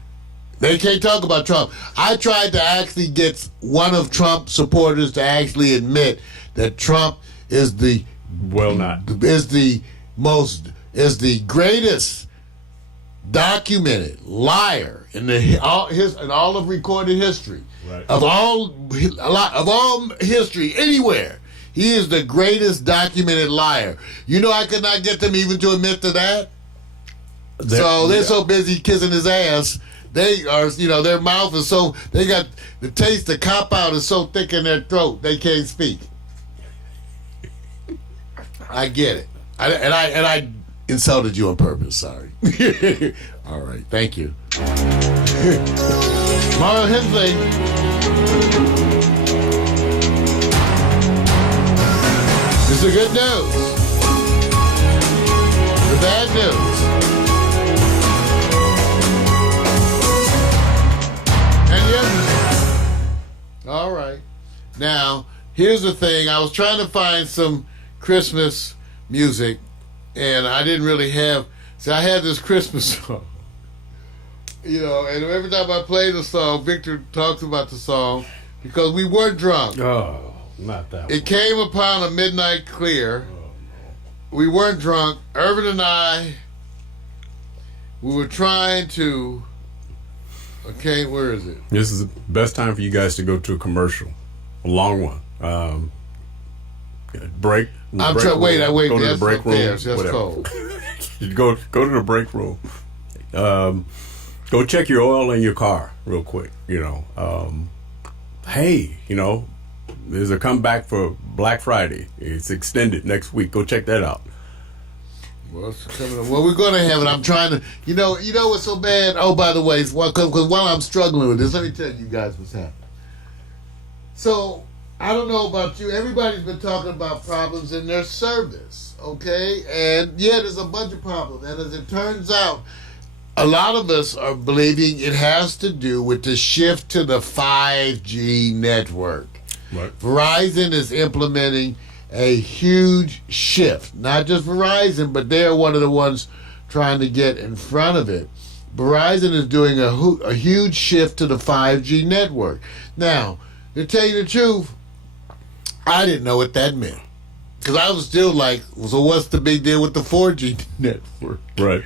They can't talk about Trump. I tried to actually get one of Trump's supporters to actually admit that Trump is the greatest documented liar in all of recorded history, right, of all history anywhere. He is the greatest documented liar. I could not get them even to admit to that. They're so busy kissing his ass. They are, their mouth is so, they got the taste, the cop out is so thick in their throat they can't speak. I get it. I insulted you on purpose. Sorry. All right. Thank you. Mario Hensley. This is the good news. The bad news. And yes. All right. Now, here's the thing. I was trying to find some Christmas music, and I didn't really have. So I had this Christmas song, and every time I play the song, Victor talks about the song because we were drunk. Oh, not that one. It came upon a midnight clear. We weren't drunk. Irvin and I, we were trying to. Okay, where is it? This is the best time for you guys to go to a commercial, a long one. Break. I'm trying. Wait. Go to the That's break room. That's whatever. cold. You go to the break room. Go check your oil in your car real quick. Hey, there's a comeback for Black Friday. It's extended next week. Go check that out. Well, it's coming up. Well, we're going to have it. I'm trying to. You know what's so bad? Oh, by the way, because while I'm struggling with this, let me tell you guys what's happening. So I don't know about you. Everybody's been talking about problems in their service, okay? And yeah, there's a bunch of problems. And as it turns out, a lot of us are believing it has to do with the shift to the 5G network. Right. Verizon is implementing a huge shift. Not just Verizon, but they're one of the ones trying to get in front of it. Verizon is doing a huge shift to the 5G network. Now, to tell you the truth, I didn't know what that meant. Because I was still like, so what's the big deal with the 4G network? Right.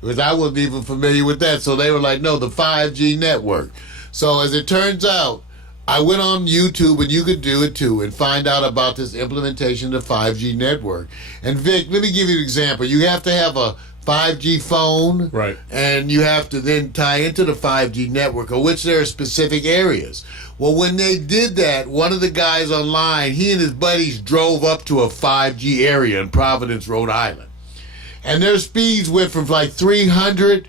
Because I wasn't even familiar with that. So they were like, no, the 5G network. So as it turns out, I went on YouTube, and you could do it too, and find out about this implementation of the 5G network. And Vic, let me give you an example. You have to have a 5G phone, right? And you have to then tie into the 5G network, of which there are specific areas. Well, when they did that, one of the guys online, he and his buddies drove up to a 5G area in Providence, Rhode Island. And their speeds went from like 300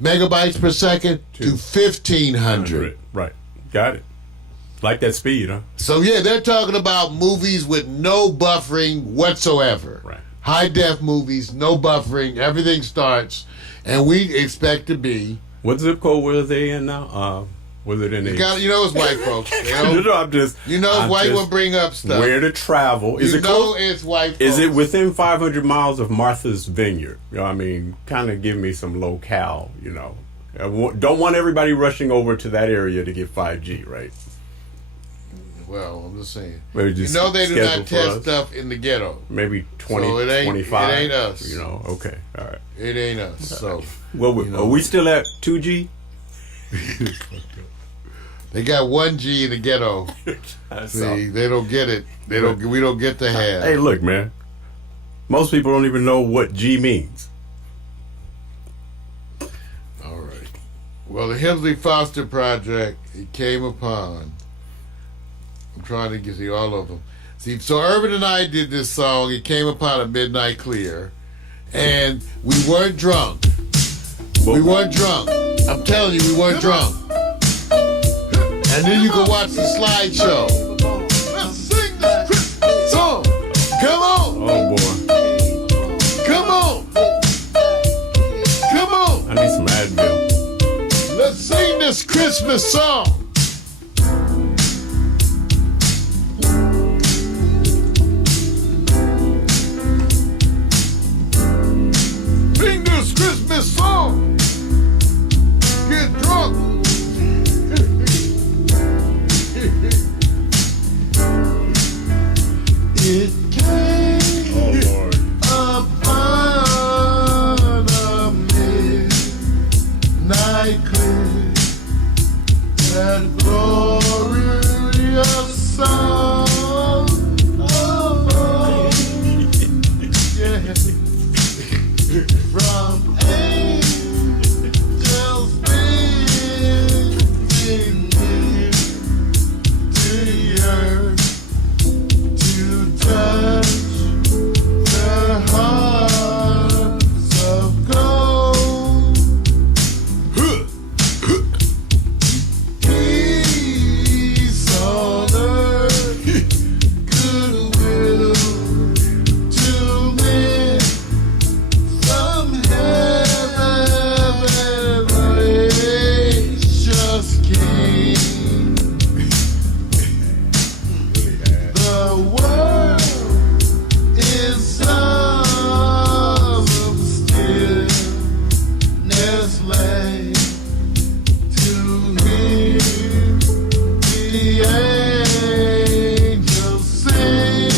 megabytes per second to 1,500. Right. Got it. Like that speed, huh? So, yeah, they're talking about movies with no buffering whatsoever. Right. High-def movies, no buffering, everything starts, and we expect to be... What zip code were they in now? Was it in the... You know it's white folks. I'm white will bring up stuff. Where to travel. Is it close? It's white folks. Is it within 500 miles of Martha's Vineyard? You know, I mean, kind of give me some locale, you know. I don't want everybody rushing over to that area to get 5G, right? Well, I'm just saying. Maybe just they do not test stuff in the ghetto. Maybe 20, so 25. It ain't us. You know, okay, all right. It ain't us. So, well, are we still at 2G? They got 1G in the ghetto. See, they don't get it. We don't get the half. Hey, look, man. Most people don't even know what G means. All right. Well, the Hensley Foster Project, it came upon... I'm trying to get all of them. See, so Urban and I did this song. It came upon a midnight clear, and we weren't drunk. We weren't drunk. I'm telling you, we weren't drunk. And then you can watch the slideshow. Let's sing this Christmas song. Come on. Oh boy. Come on. Come on. I need some Advil. Let's sing this Christmas song. Sing this Christmas song. Get drunk. It came upon a midnight clear, that glorious song. Oh, yeah. From angels singing near to the earth to touch their hearts of gold. Peace on earth, goodwill to men. Some heavenly just came. The world is of stillness lay to hear the angels sing.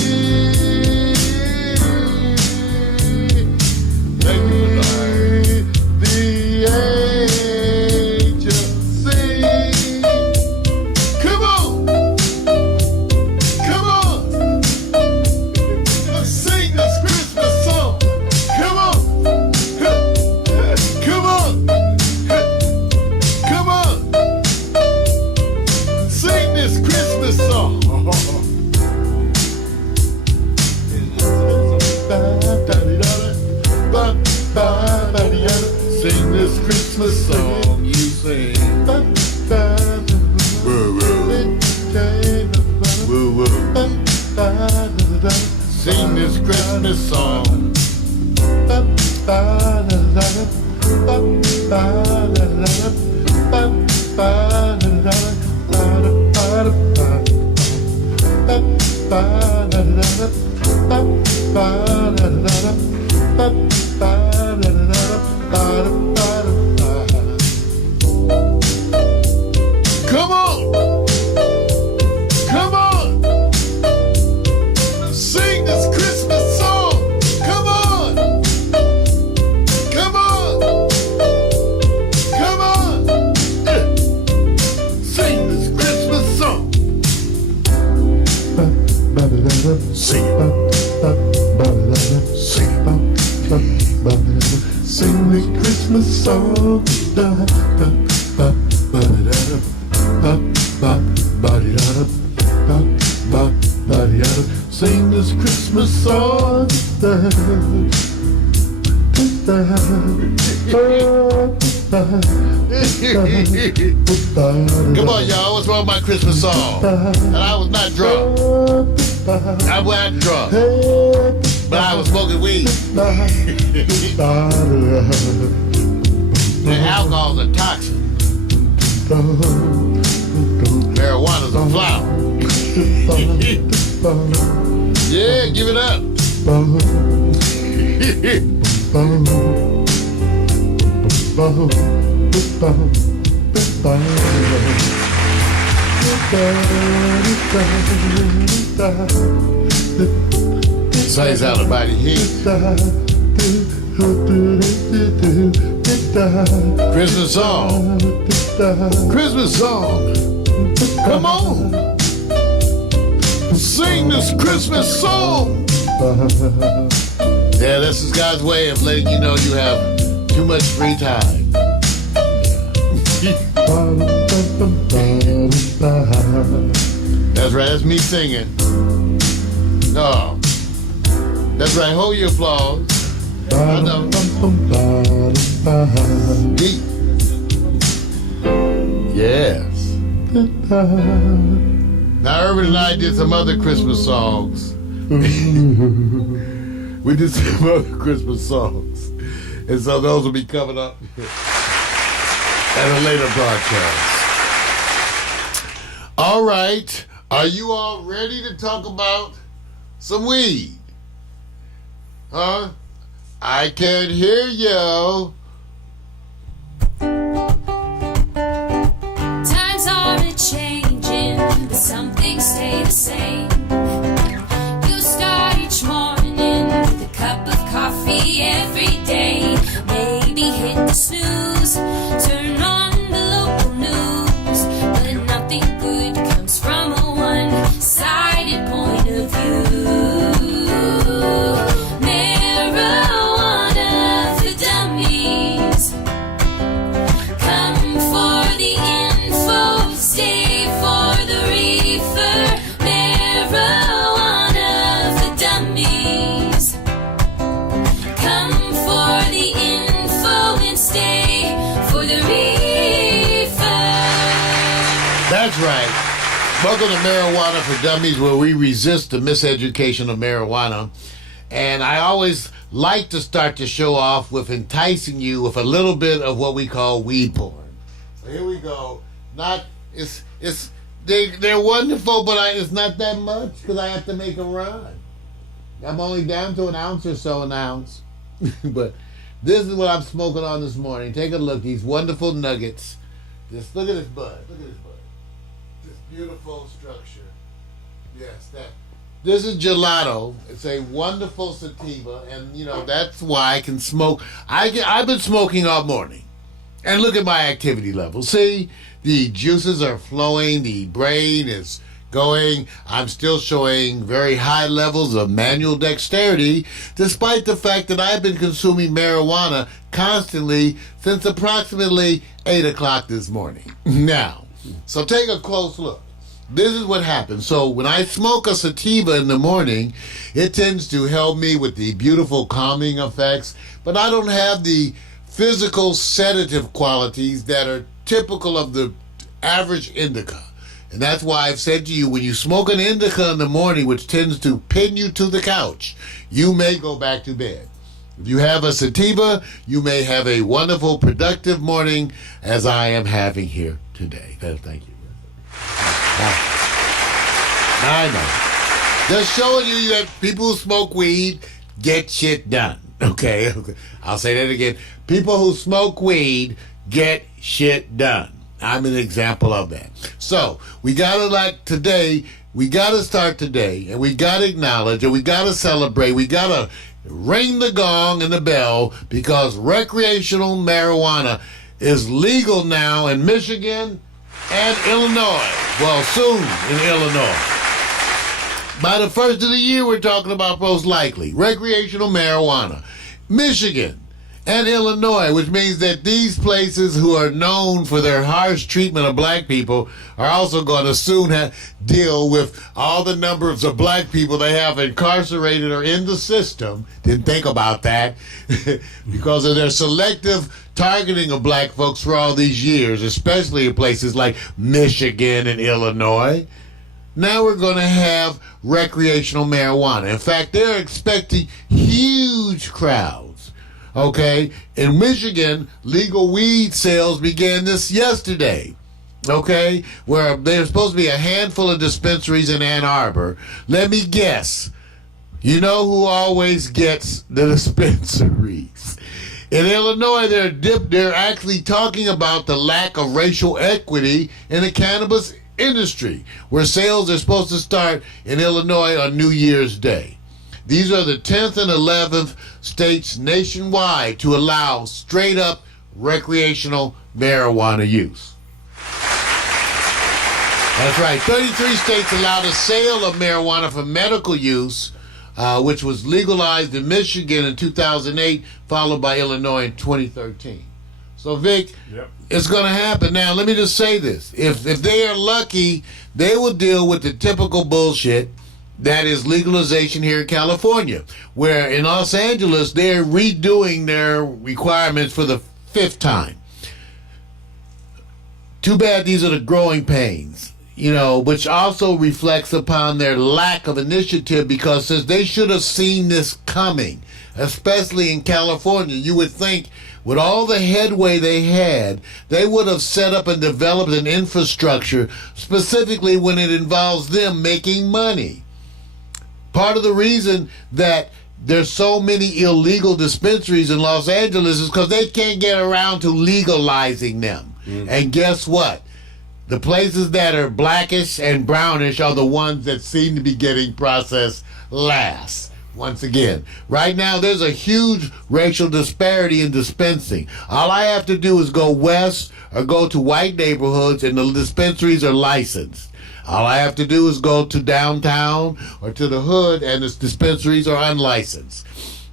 The angels sing. Come on. Come on. Let's sing this Christmas song. Come on. Come on. Come on. Sing this Christmas song. Sing this Christmas song, you sing. Woo, woo. Woo, Come on! Come on! Sing this Christmas song! Come on! Come on! Come on! Sing this Christmas song! Sing it. Sing it. Sing the Christmas song. Sing this Christmas song. Come on, y'all. What's wrong with my Christmas song? And I was not drunk. I wasn't drunk. But I was smoking weed. And alcohol's a toxin. Marijuana's a flower. Yeah, give it up. Says out about here. Christmas song. Christmas song. Come on. Sing this Christmas song. Yeah, that's this guy's way of letting you know you have too much free time. That's right, that's me singing. Oh. That's right, hold your applause. I know. Deep. Yes. Now, Irvin and I did some other Christmas songs. We did some other Christmas songs. And so those will be coming up at a later broadcast. All right. Are you all ready to talk about some weed? Huh? I can't hear you. Times are a-changing, but some things stay the same. You start each morning with a cup of coffee every day. Maybe hit the snooze, turn on the local news, but nothing good comes from a one-sided point of view. Marijuana for dummies. Come for the info, stay for the reefer. Marijuana for dummies. Come for the info and stay for the reefer. That's right. Welcome to Marijuana for Dummies, where we resist the miseducation of marijuana. And I always like to start the show off with enticing you with a little bit of what we call weed porn. So here we go. They're wonderful, but it's not that much because I have to make a run. I'm only down to an ounce or so an ounce. But this is what I'm smoking on this morning. Take a look. These wonderful nuggets. Just look at this bud. Look at this bud. This beautiful structure. Yes, that. This is gelato. It's a wonderful sativa, and that's why I can smoke. I've been smoking all morning, and look at my activity level. See, the juices are flowing. The brain is going. I'm still showing very high levels of manual dexterity, despite the fact that I've been consuming marijuana constantly since approximately 8 o'clock this morning. Now, so take a close look. This is what happens. So when I smoke a sativa in the morning, it tends to help me with the beautiful calming effects, but I don't have the physical sedative qualities that are typical of the average indica. And that's why I've said to you, when you smoke an indica in the morning, which tends to pin you to the couch, you may go back to bed. If you have a sativa, you may have a wonderful, productive morning as I am having here today. Thank you. I know. Just showing you that people who smoke weed get shit done. Okay? I'll say that again. People who smoke weed get shit done. I'm an example of that. So, we gotta start today, and we gotta acknowledge, and we gotta celebrate, we gotta ring the gong and the bell, because recreational marijuana is legal now in Michigan and Illinois. Well, soon in Illinois. By the first of the year, we're talking about most likely recreational marijuana. Michigan and Illinois, which means that these places who are known for their harsh treatment of black people are also going to soon deal with all the numbers of black people they have incarcerated or in the system. Didn't think about that because of their selective targeting of black folks for all these years, especially in places like Michigan and Illinois. Now we're going to have recreational marijuana. In fact, they're expecting huge crowds. Okay, in Michigan, legal weed sales began this yesterday. Okay, where there's supposed to be a handful of dispensaries in Ann Arbor. Let me guess. You know who always gets the dispensaries? In Illinois, they're actually talking about the lack of racial equity in the cannabis industry, where sales are supposed to start in Illinois on New Year's Day. These are the 10th and 11th states nationwide to allow straight-up recreational marijuana use. That's right. 33 states allow the sale of marijuana for medical use, which was legalized in Michigan in 2008, followed by Illinois in 2013. So, Vic, It's going to happen. Now, let me just say this. If they are lucky, they will deal with the typical bullshit that is legalization here in California, where in Los Angeles, they're redoing their requirements for the 5th time. Too bad these are the growing pains, which also reflects upon their lack of initiative, because since they should have seen this coming, especially in California, you would think with all the headway they had, they would have set up and developed an infrastructure specifically when it involves them making money. Part of the reason that there's so many illegal dispensaries in Los Angeles is because they can't get around to legalizing them. And guess what? The places that are blackish and brownish are the ones that seem to be getting processed last. Once again, right now there's a huge racial disparity in dispensing. All I have to do is go west or go to white neighborhoods and the dispensaries are licensed. All I have to do is go to downtown or to the hood and the dispensaries are unlicensed.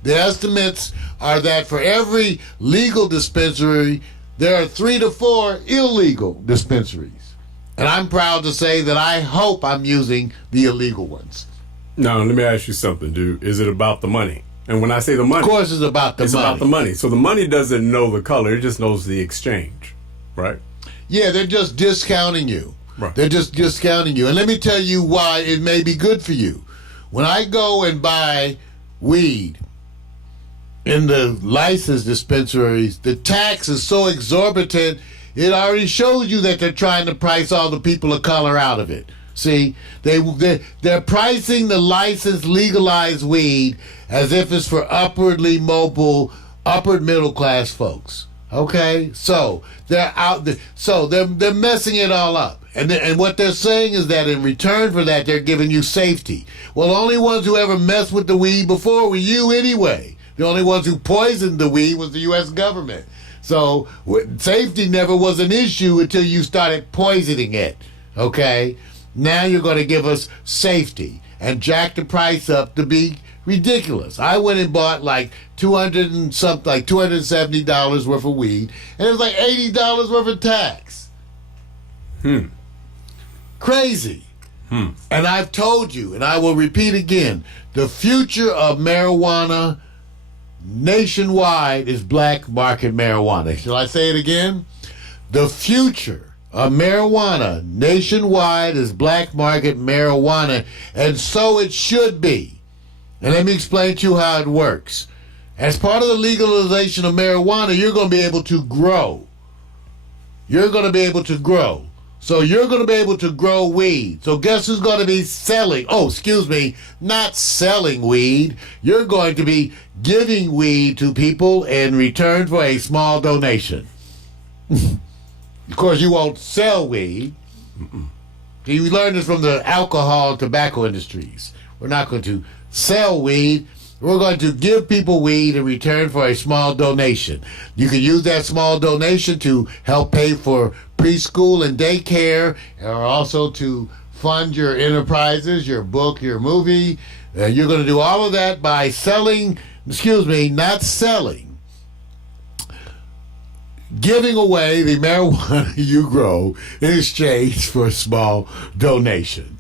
The estimates are that for every legal dispensary, there are 3 to 4 illegal dispensaries. And I'm proud to say that I hope I'm using the illegal ones. Now, let me ask you something, dude. Is it about the money? And when I say the money... Of course it's about the money. It's about the money. So the money doesn't know the color. It just knows the exchange, right? Yeah, they're just discounting you. Right. They're just discounting you. And let me tell you why it may be good for you. When I go and buy weed in the licensed dispensaries, the tax is so exorbitant, it already shows you that they're trying to price all the people of color out of it. See, they're pricing the licensed legalized weed as if it's for upwardly mobile, upper middle class folks. Okay, so they're out. So they're messing it all up, and what they're saying is that in return for that, they're giving you safety. Well, the only ones who ever messed with the weed before were you anyway. The only ones who poisoned the weed was the U.S. government. So safety never was an issue until you started poisoning it. Okay, now you're going to give us safety and jack the price up to be ridiculous. I went and bought like $270 worth of weed, and it was like $80 worth of tax. Crazy. And I've told you, and I will repeat again, the future of marijuana nationwide is black market marijuana. Shall I say it again? The future of marijuana nationwide is black market marijuana, and so it should be. And let me explain to you how it works. As part of the legalization of marijuana, you're going to be able to grow. You're going to be able to grow. So you're going to be able to grow weed. So guess who's going to be selling? Oh, excuse me, not selling weed. You're going to be giving weed to people in return for a small donation. Of course, you won't sell weed. You learned this from the alcohol and tobacco industries. We're not going to sell weed. We're going to give people weed in return for a small donation. You can use that small donation to help pay for preschool and daycare, or also to fund your enterprises, your book, your movie. You're going to do all of that by not selling, giving away the marijuana you grow in exchange for a small donation.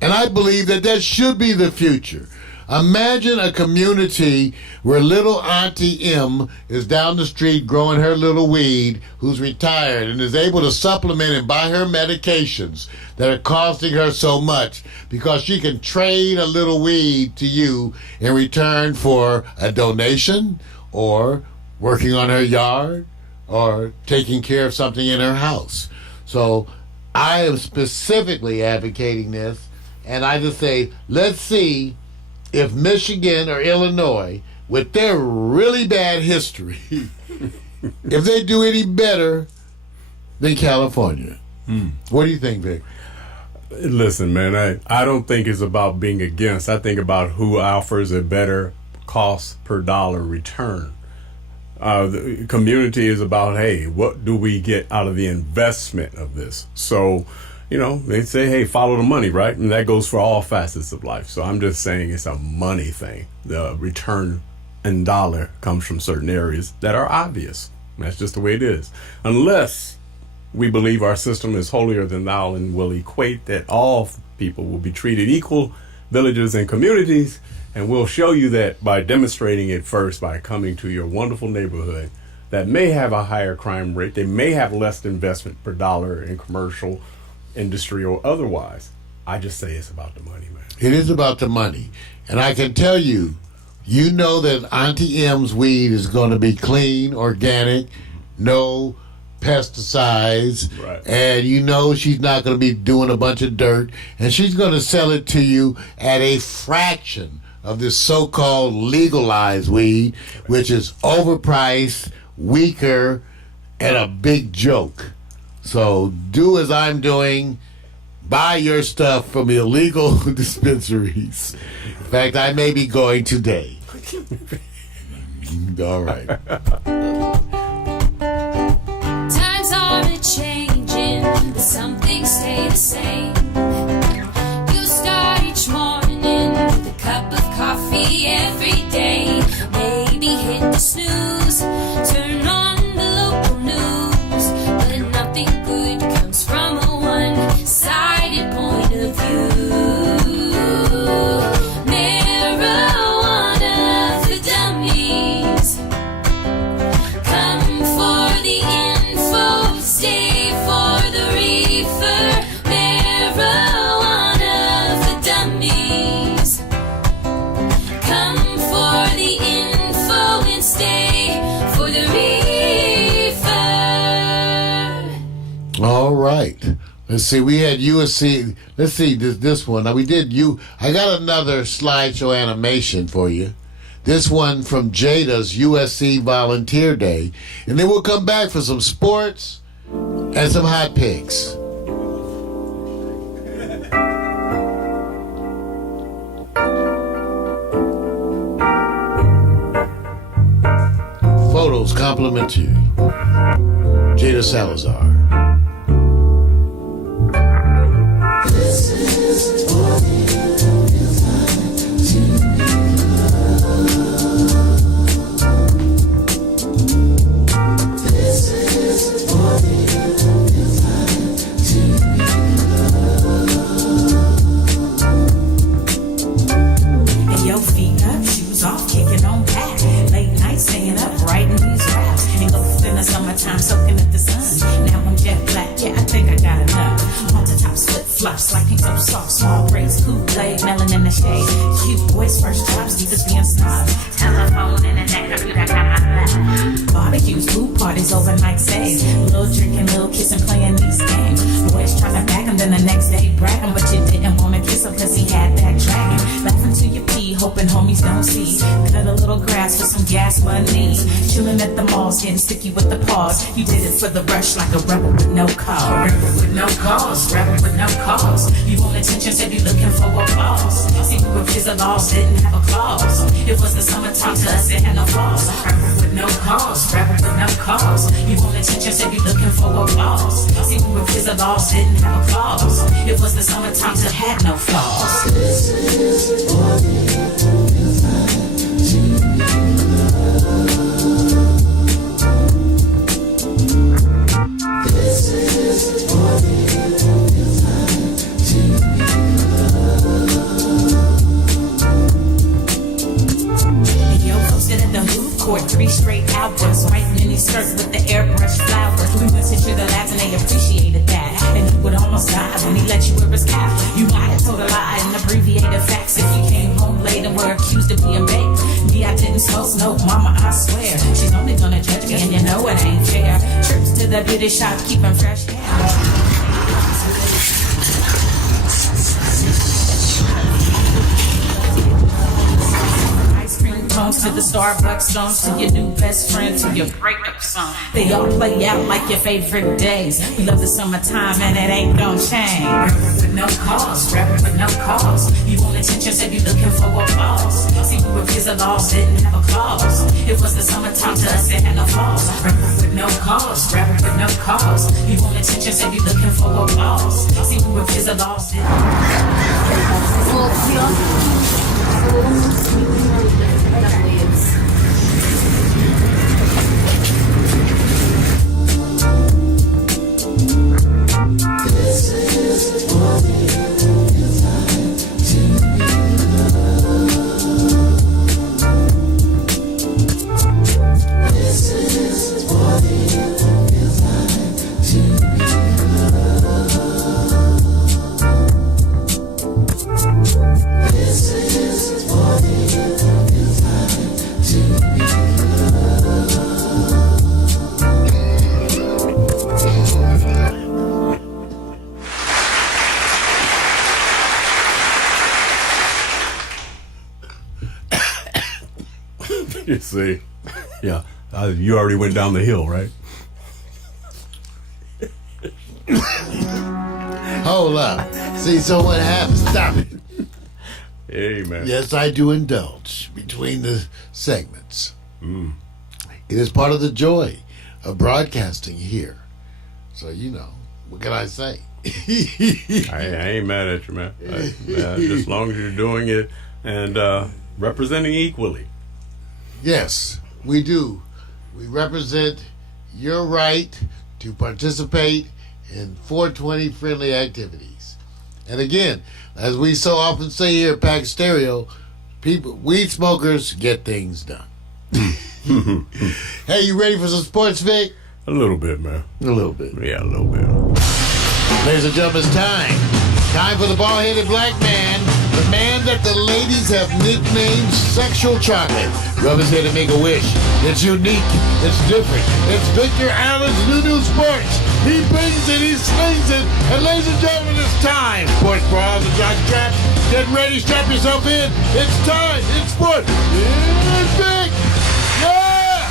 And I believe that should be the future. Imagine a community where little Auntie M is down the street growing her little weed, who's retired and is able to supplement and buy her medications that are costing her so much because she can trade a little weed to you in return for a donation or working on her yard or taking care of something in her house. So I am specifically advocating this, and I just say, let's see if Michigan or Illinois, with their really bad history, if they do any better than California. What do you think, Vic? Listen, man, I don't think it's about being against. I think about who offers a better cost per dollar return. The community is about, hey, what do we get out of the investment of this? So, they say, hey, follow the money, right? And that goes for all facets of life. So I'm just saying it's a money thing. The return in dollar comes from certain areas that are obvious. That's just the way it is. Unless we believe our system is holier than thou and will equate that all people will be treated equal, villages and communities, and we'll show you that by demonstrating it first by coming to your wonderful neighborhood that may have a higher crime rate. They may have less investment per dollar in commercial industry or otherwise. I just say it's about the money, man. It is about the money. And I can tell you, that Auntie M's weed is going to be clean, organic, no pesticides, right. And she's not going to be doing a bunch of dirt, and she's going to sell it to you at a fraction of this so-called legalized weed, which is overpriced, weaker, and a big joke. So do as I'm doing. Buy your stuff from illegal dispensaries. In fact, I may be going today. All right. Times are a-changing, but some things stay the same. You start each morning with a cup of coffee every day. Maybe hit the snooze, turn on the local news, but nothing good comes from a one-sided point of view. Marijuana for dummies. Come for the info, stay for the reefer. Marijuana for dummies. Come for the info and stay for the reefer. All right. Let's see. We had USC. Let's see this one. Now we did you. I got another slideshow animation for you. This one from Jada's USC Volunteer Day, and then we'll come back for some sports and some hot picks. Photos complimentary. Jada Salazar. Your feet up, shoes off, kicking on back. Late night staying up, writing these raps. Engulfed in the summertime, soaking up the sun. Now I'm jet black, yeah, I think I got enough. On the top, flip flops, like pink up soft, small braids, Kool-Aid, melon in the shade. Cute boys, first jobs, divas being snobs. Telephone in the neck, chilling at the malls, getting sticky with the paws. You did it for the rush like a rebel with no cause. Rebel with no cause, rebel with no cause. You want attention, said you looking for applause. See, we were kids, the laws didn't have a clause. It was the summertime to us, it had no flaws. Rebel with no cause, rebel with no cause. You want attention, said you looking for applause. See, we were kids, the laws didn't have a clause. It was the summertime to had no flaws. This is what This is what Yo, posted at the hoop court, 3 straight hours, right mini skirt with the airbrush flowers. We went to the labs and they appreciated that. And he would almost die when he let you wear his cap. You might have told a lie and abbreviated facts if you came home late and were accused of being baked. Me, I didn't smoke, mama, I swear. She's only gonna judge me and you know it ain't fair. Trips to the beauty shop, keeping fresh hair. To the Starbucks songs, to your new best friend, to your breakup song. They all play out like your favorite days. We love the summertime and it ain't gon' change. Rapping with no cause, rapping with no cause. You want attention, said you looking for applause. See, we were kids, the laws didn't have a clause. It was the summertime to us, it had no flaws. Rapping with no cause, rapping with no cause. You want attention, said you looking for applause. See, we were kids, the laws didn't have a clause. This is what You see, yeah, you already went down the hill, right? Hold up. See, so what happens? Stop it. Amen. Yes, I do indulge between the segments. It is part of the joy of broadcasting here. So, you know, what can I say? I ain't mad at you, man. As long as you're doing it and representing equally. Yes, we do. We represent your right to participate in 420 friendly activities. And again, as we so often say here at Pax Stereo, weed smokers get things done. Hey, you ready for some sports, Vic? A little bit, man. A little bit. Yeah, a little bit. Ladies and gentlemen, it's time. Time for the bald-headed black man, the man that the ladies have nicknamed Sexual Chocolate. Rub his head and make a wish. It's unique. It's different. It's Victor Allen's new sports. He brings it, he slings it, and ladies and gentlemen, it's time. Sports bras and jock straps. Get ready, strap yourself in. It's time. It's sports. It's big. Yeah!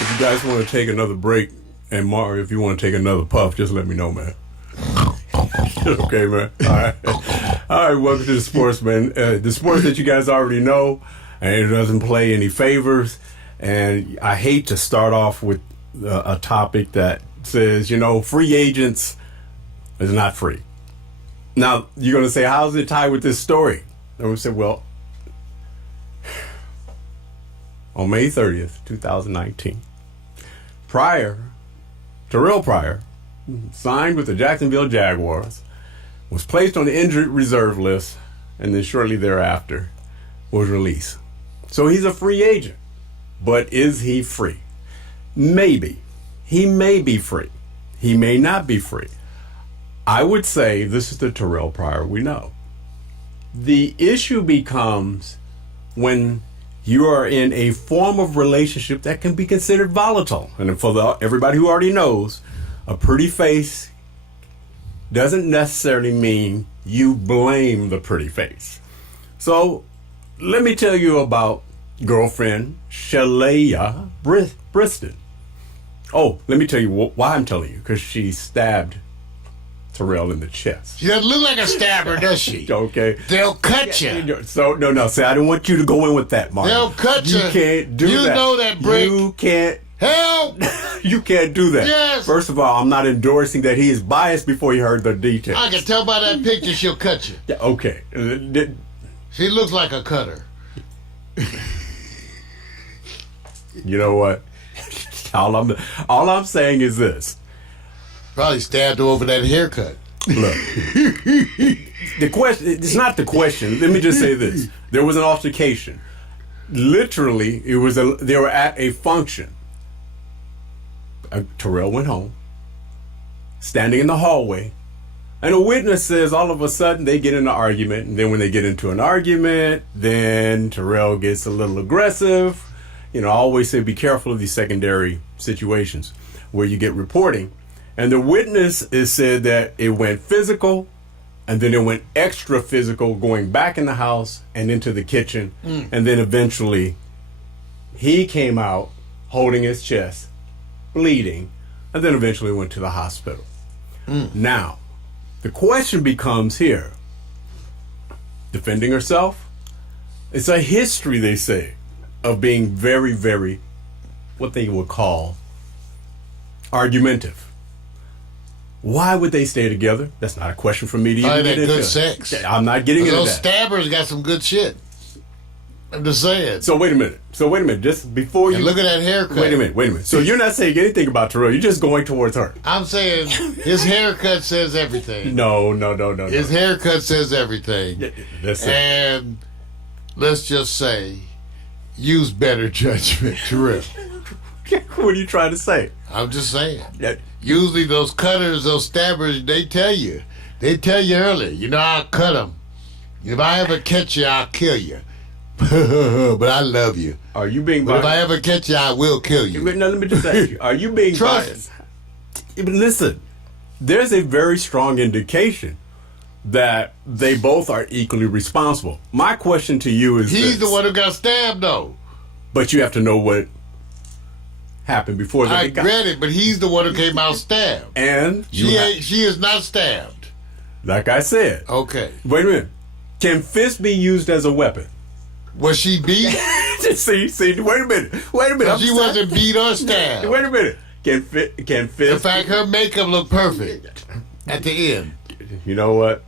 If you guys want to take another break, and Mario, if you want to take another puff, just let me know, man. Okay, man. All right. All right, welcome to the sports, man. The sports that you guys already know, and it doesn't play any favors. And I hate to start off with a topic that says, you know, free agents is not free. Now, you're going to say, how's it tied with this story? And we say, well, on May 30th, 2019, Terrell Pryor signed with the Jacksonville Jaguars, was placed on the injured reserve list, and then shortly thereafter was released. So he's a free agent. But is he free? Maybe. He may be free. He may not be free. I would say this is the Terrell Pryor we know. The issue becomes when you are in a form of relationship that can be considered volatile. And for everybody who already knows, a pretty face doesn't necessarily mean you blame the pretty face. So let me tell you about, girlfriend, Shalaya Briston. Oh, let me tell you why I'm telling you. Because she stabbed Terrell in the chest. She doesn't look like a stabber, does she? Okay. They'll cut you. So, no. See, I didn't want you to go in with that, Mark. They'll cut you. You can't do that. You know that, Brick. You can't. Help! You can't do that. Yes. First of all, I'm not endorsing that he is biased before you heard the details. I can tell by that picture she'll cut you. Yeah, okay. She looks like a cutter. You know what? All I'm saying is this. Probably stabbed her over that haircut. Look. The question, it's not the question. Let me just say this. There was an altercation. Literally, they were at a function. Terrell went home, standing in the hallway, and a witness says all of a sudden they get in an argument, and then when they get into an argument, then Terrell gets a little aggressive. I always say be careful of these secondary situations where you get reporting. And the witness is said that it went physical, and then it went extra physical, going back in the house and into the kitchen. And then eventually he came out holding his chest, bleeding, and then eventually went to the hospital. Now, the question becomes here, defending herself, it's a history, they say, of being very, very, what they would call argumentative. Why would they stay together? That's not a question for me to even get into. Good sex. I'm not getting into that. Those stabbers got some good shit. I'm just saying. So wait a minute. Just before you look at that haircut. Wait a minute. So you're not saying anything about Terrell. You're just going towards her. I'm saying his haircut says everything. No. His haircut says everything. That's it. And let's just say, use better judgment, Terrell. What are you trying to say? I'm just saying. Yeah. Usually those cutters, those stabbers, they tell you. They tell you early, I'll cut them. If I ever catch you, I'll kill you. But I love you. Are you being biased? biased? If I ever catch you, I will kill you. No, let me just ask you. Are you being biased? Listen, there's a very strong indication that they both are equally responsible. My question to you is He's the one who got stabbed, though. But you have to know what happened before that. I read it, but he's the one who came out stabbed. And she is not stabbed. Like I said. Okay. Wait a minute. Can fist be used as a weapon? Was she beat? See, wait a minute. She wasn't beat or stabbed. Wait a minute. Can fist? In fact, her makeup looked perfect at the end. You know what?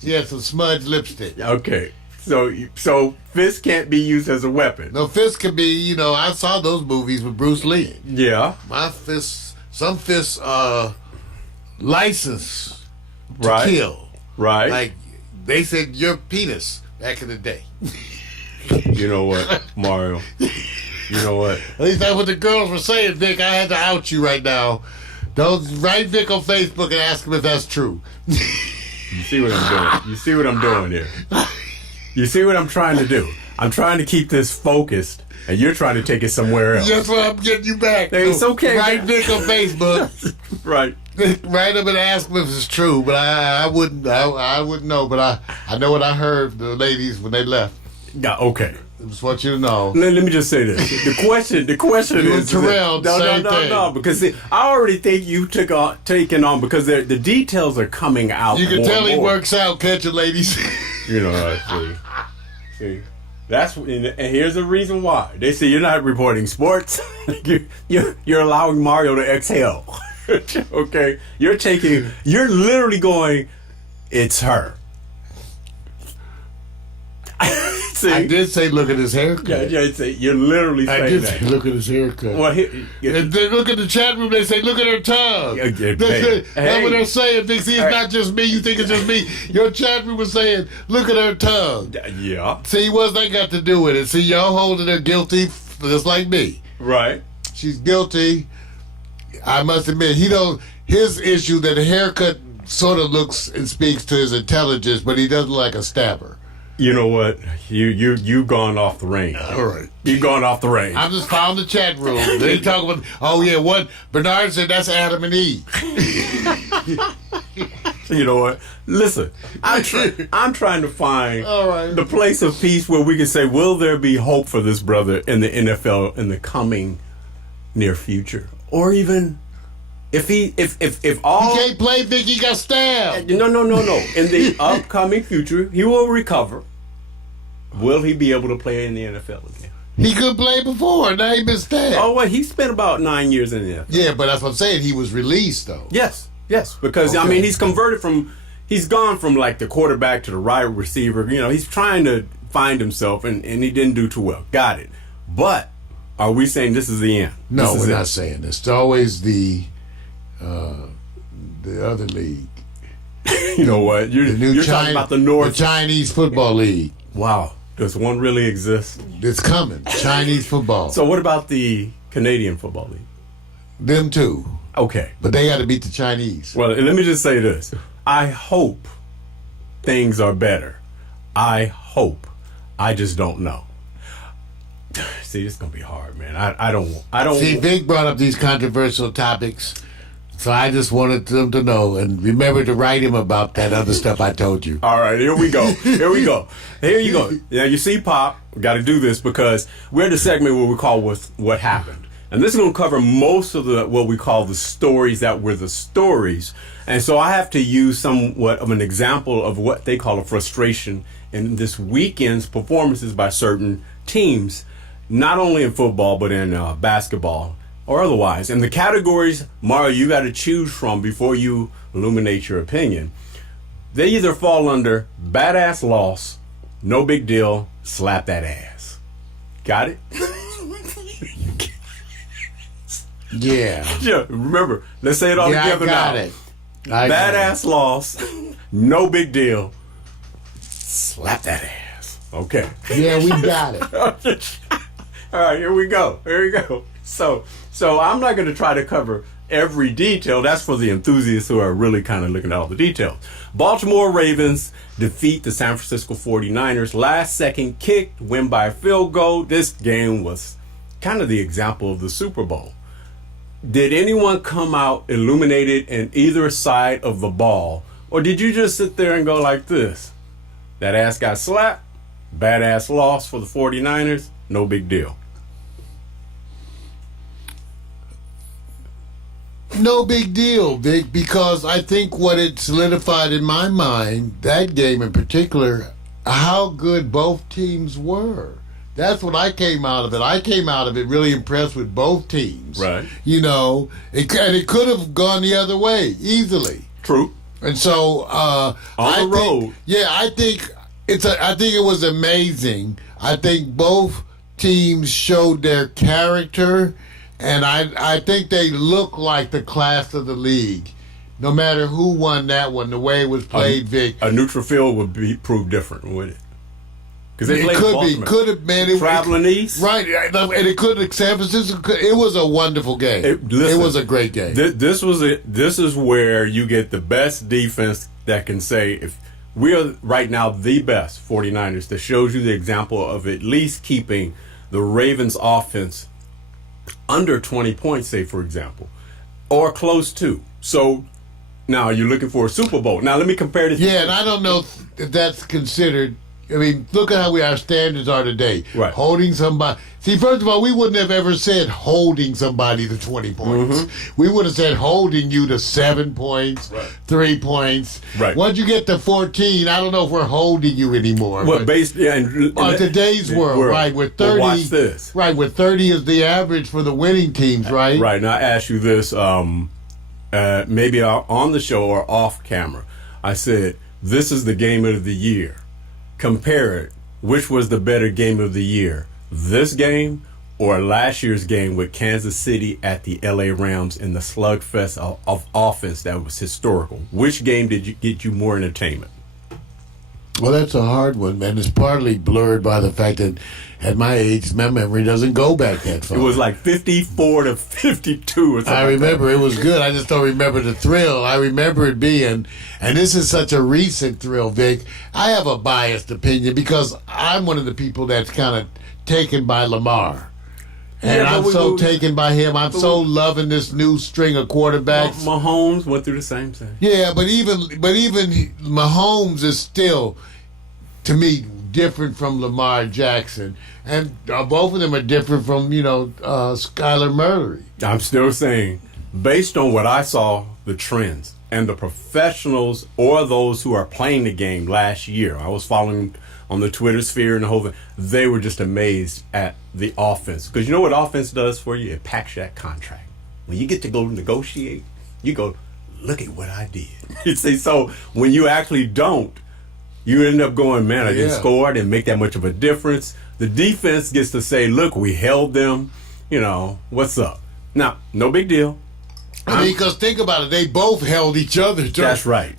She had some smudged lipstick. Okay. So fist can't be used as a weapon. No, fist can be, I saw those movies with Bruce Lee. Yeah. Some fists license to kill. Right. Like they said your penis back in the day. You know what, Mario? You know what? At least that's what the girls were saying, Vic. I had to out you right now. Don't write Vic on Facebook and ask him if that's true. You see what I'm doing? You see what I'm doing here? You see what I'm trying to do? I'm trying to keep this focused, and you're trying to take it somewhere else. That's why I'm getting you back. It's okay. Write Vic on Facebook. Right. Write him and ask him if it's true, but I wouldn't know. But I know what I heard the ladies when they left. Yeah. Okay. I just want you to know. Let me just say this. The question you is and Terrell, no, because see, I already think you've taken on because the details are coming out. You can tell he works out, catch it, ladies. See, that's and here's the reason why they say you're not reporting sports. you're allowing Mario to exhale. Okay, you're literally going. It's her. See? I did say, look at his haircut. Yeah, you're literally saying that. I did say, look at his haircut. Well, and then look at the chat room. They say, look at her tongue. That's what they're saying. They see, it's not just me. You think it's just me. Your chat room was saying, look at her tongue. Yeah. See, what's that got to do with it? See, y'all holding her guilty just like me. Right. She's guilty. I must admit, his issue that the haircut sort of looks and speaks to his intelligence, but he doesn't look like a stabber. You know what? You've gone off the range. All right. You've gone off the range. I just found the chat room. They talk about, what? Bernard said that's Adam and Eve. You know what? Listen, I'm trying to find All right. the place of peace where we can say, will there be hope for this brother in the NFL in the coming near future, or even if all He can't play, Vic. He got stabbed. no. In the upcoming future, he will recover. Will he be able to play in the NFL again? He could play before. Now he been stabbed. Oh, well, he spent about 9 years in the NFL. Yeah, but that's what I'm saying. He was released, though. Yes, because I Okay. mean, he's gone from like the quarterback to the wide receiver. You know, he's trying to find himself, and he didn't do too well. Got it. But are we saying this is the end? No, This is we're it? not saying this. It's always the other league. You know what? The new You're talking about the North. The Chinese Football League. Wow, does one really exist? It's coming. Chinese football. So what about the Canadian Football League? Them too. Okay. But they got to beat the Chinese. Well, let me just say this. I hope things are better. I hope. I just don't know. See, it's gonna be hard, man. I don't. See, Vic brought up these controversial topics, so I just wanted them to know and remember to write him about that other stuff I told you. All right, here we go. Here you go. Now you see, Pop, we got to do this because we're in the segment where we call what happened, and this is going to cover most of the what we call the stories that were the stories, and so I have to use somewhat of an example of what they call a frustration in this weekend's performances by certain teams, not only in football but in basketball or otherwise. And the categories, Mario, you got to choose from before you illuminate your opinion. They either fall under badass loss, no big deal, slap that ass. Got it? Yeah. Yeah, remember, let's say it all Yeah, I together got now. it. I got Badass loss, no big deal, slap that ass. Okay. it. Yeah, we got it. All right, here we go. So I'm not going to try to cover every detail. That's for the enthusiasts who are really kind of looking at all the details. Baltimore Ravens defeat the San Francisco 49ers. Last second kick, win by a field goal. This game was kind of the example of the Super Bowl. Did anyone come out illuminated in either side of the ball? Or did you just sit there and go like this? That ass got slapped. Badass loss for the 49ers. No big deal. No big deal, Vic, because I think what it solidified in my mind, that game in particular, how good both teams were. That's what I came out of it. I came out of it really impressed with both teams. Right. You know, it could have gone the other way easily. True. And so On the road. I think it was amazing. I think both teams showed their character, and I think they look like the class of the league. No matter who won that one, the way it was played, Vic. A neutral field would prove different, would it? Because they played Baltimore. could have been. Traveling east. Right, and it could have, San Francisco, it was a wonderful game. It was a great game. This is where you get the best defense that can say, if we are right now the best 49ers, that shows you the example of at least keeping the Ravens offense under 20 points, say, for example, or close to. So now you're looking for a Super Bowl. Now let me compare this. Yeah, and I don't know if that's considered. I mean, look at how our standards are today. Right. Holding somebody. See, first of all, we wouldn't have ever said holding somebody to 20 points. Mm-hmm. We would have said holding you to 7 points, Right. 3 points. Right. Once you get to 14, I don't know if we're holding you anymore. Well, but based in on today's world, right? With 30, well, watch this. Right, with 30 is the average for the winning teams, right? Right. Now I ask you this, maybe on the show or off camera. I said, this is the game of the year. Compare it. Which was the better game of the year? This game or last year's game with Kansas City at the LA Rams in the slugfest of offense that was historical? Which game did get you more entertainment? Well, that's a hard one, man. It's partly blurred by the fact that at my age, my memory doesn't go back that far. It was like 54 to 52 or something. I remember it was good. I just don't remember the thrill. I remember it being, and this is such a recent thrill, Vic. I have a biased opinion because I'm one of the people that's kind of taken by Lamar. And I'm so taken by him. I'm so loving this new string of quarterbacks. Mahomes went through the same thing. Yeah, but even Mahomes is still, to me, different from Lamar Jackson, and both of them are different from Skyler Murray. I'm still saying, based on what I saw, the trends and the professionals or those who are playing the game last year, I was following on the Twitter sphere and the whole thing. They were just amazed at the offense, because you know what offense does for you? It packs that contract. When you get to go negotiate, you go, look at what I did. You see, so when you actually don't, you end up going, man, I didn't score, I didn't make that much of a difference. The defense gets to say, look, we held them, what's up? Now, no big deal. I mean, because think about it, they both held each other to That's right.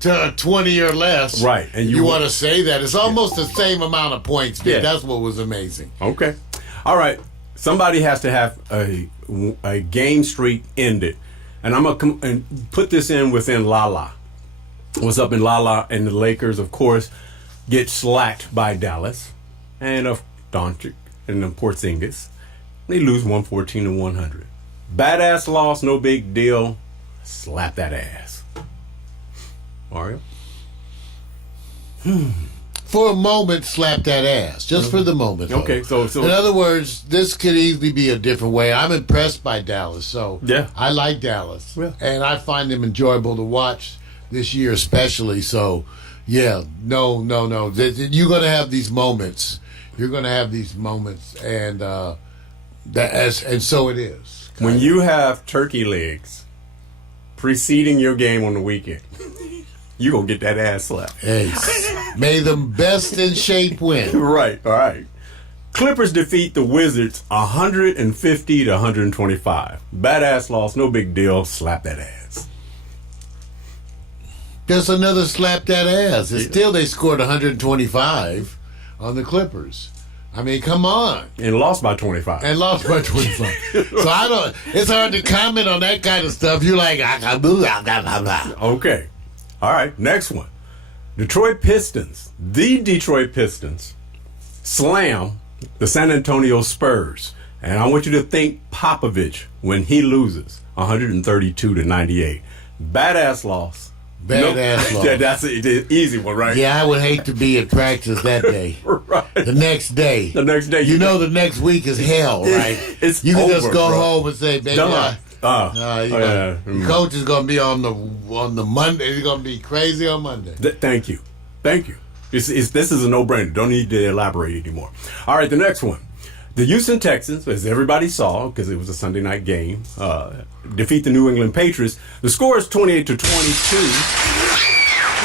to 20 or less. Right. And you want to say that. It's almost the same amount of points. Yeah. That's what was amazing. Okay. All right. Somebody has to have a game streak ended. And I'm going to put this in within Lala. What's up in Lala? And the Lakers, of course, get slacked by Dallas and of Doncic and the Porzingis. They lose 114-100. Badass loss, no big deal. Slap that ass. Mario? For a moment, slap that ass. Just for the moment. Though. Okay, so in other words, this could easily be a different way. I'm impressed by Dallas, so yeah. I like Dallas. Yeah. And I find them enjoyable to watch this year especially. So, yeah, no. You're going to have these moments. And and so it is. When you have turkey legs preceding your game on the weekend, you're going to get that ass slapped. Hey, may the best in shape win. Right, all right. Clippers defeat the Wizards 150-125. Badass loss, no big deal. Slap that ass. Just another slap that ass. It's still, they scored 125 on the Clippers. I mean, come on. And lost by 25. So it's hard to comment on that kind of stuff. You're like, okay. All right, next one. The Detroit Pistons slam the San Antonio Spurs. And I want you to think Popovich when he loses 132-98. Badass loss. Loss. That's an easy one, right? Yeah, I would hate to be at practice that day. Right. The next day. The next week is hell, right? You can just go home and say, baby, the coach is going to be on the Monday. He's going to be crazy on Monday. Thank you. This is a no-brainer. Don't need to elaborate anymore. All right, the next one. The Houston Texans, as everybody saw, because it was a Sunday night game, defeat the New England Patriots. The score is 28-22.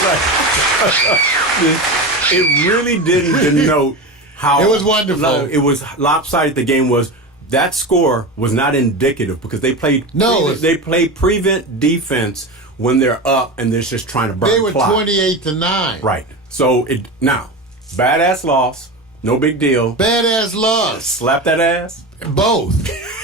Right. It really didn't denote how... It was wonderful. It was lopsided the game was. That score was not indicative because they played... they played prevent defense when they're up and they're just trying to burn the clock. They were 28-9. Right. So, now, badass loss. No big deal. Badass loss. Slap that ass? Both.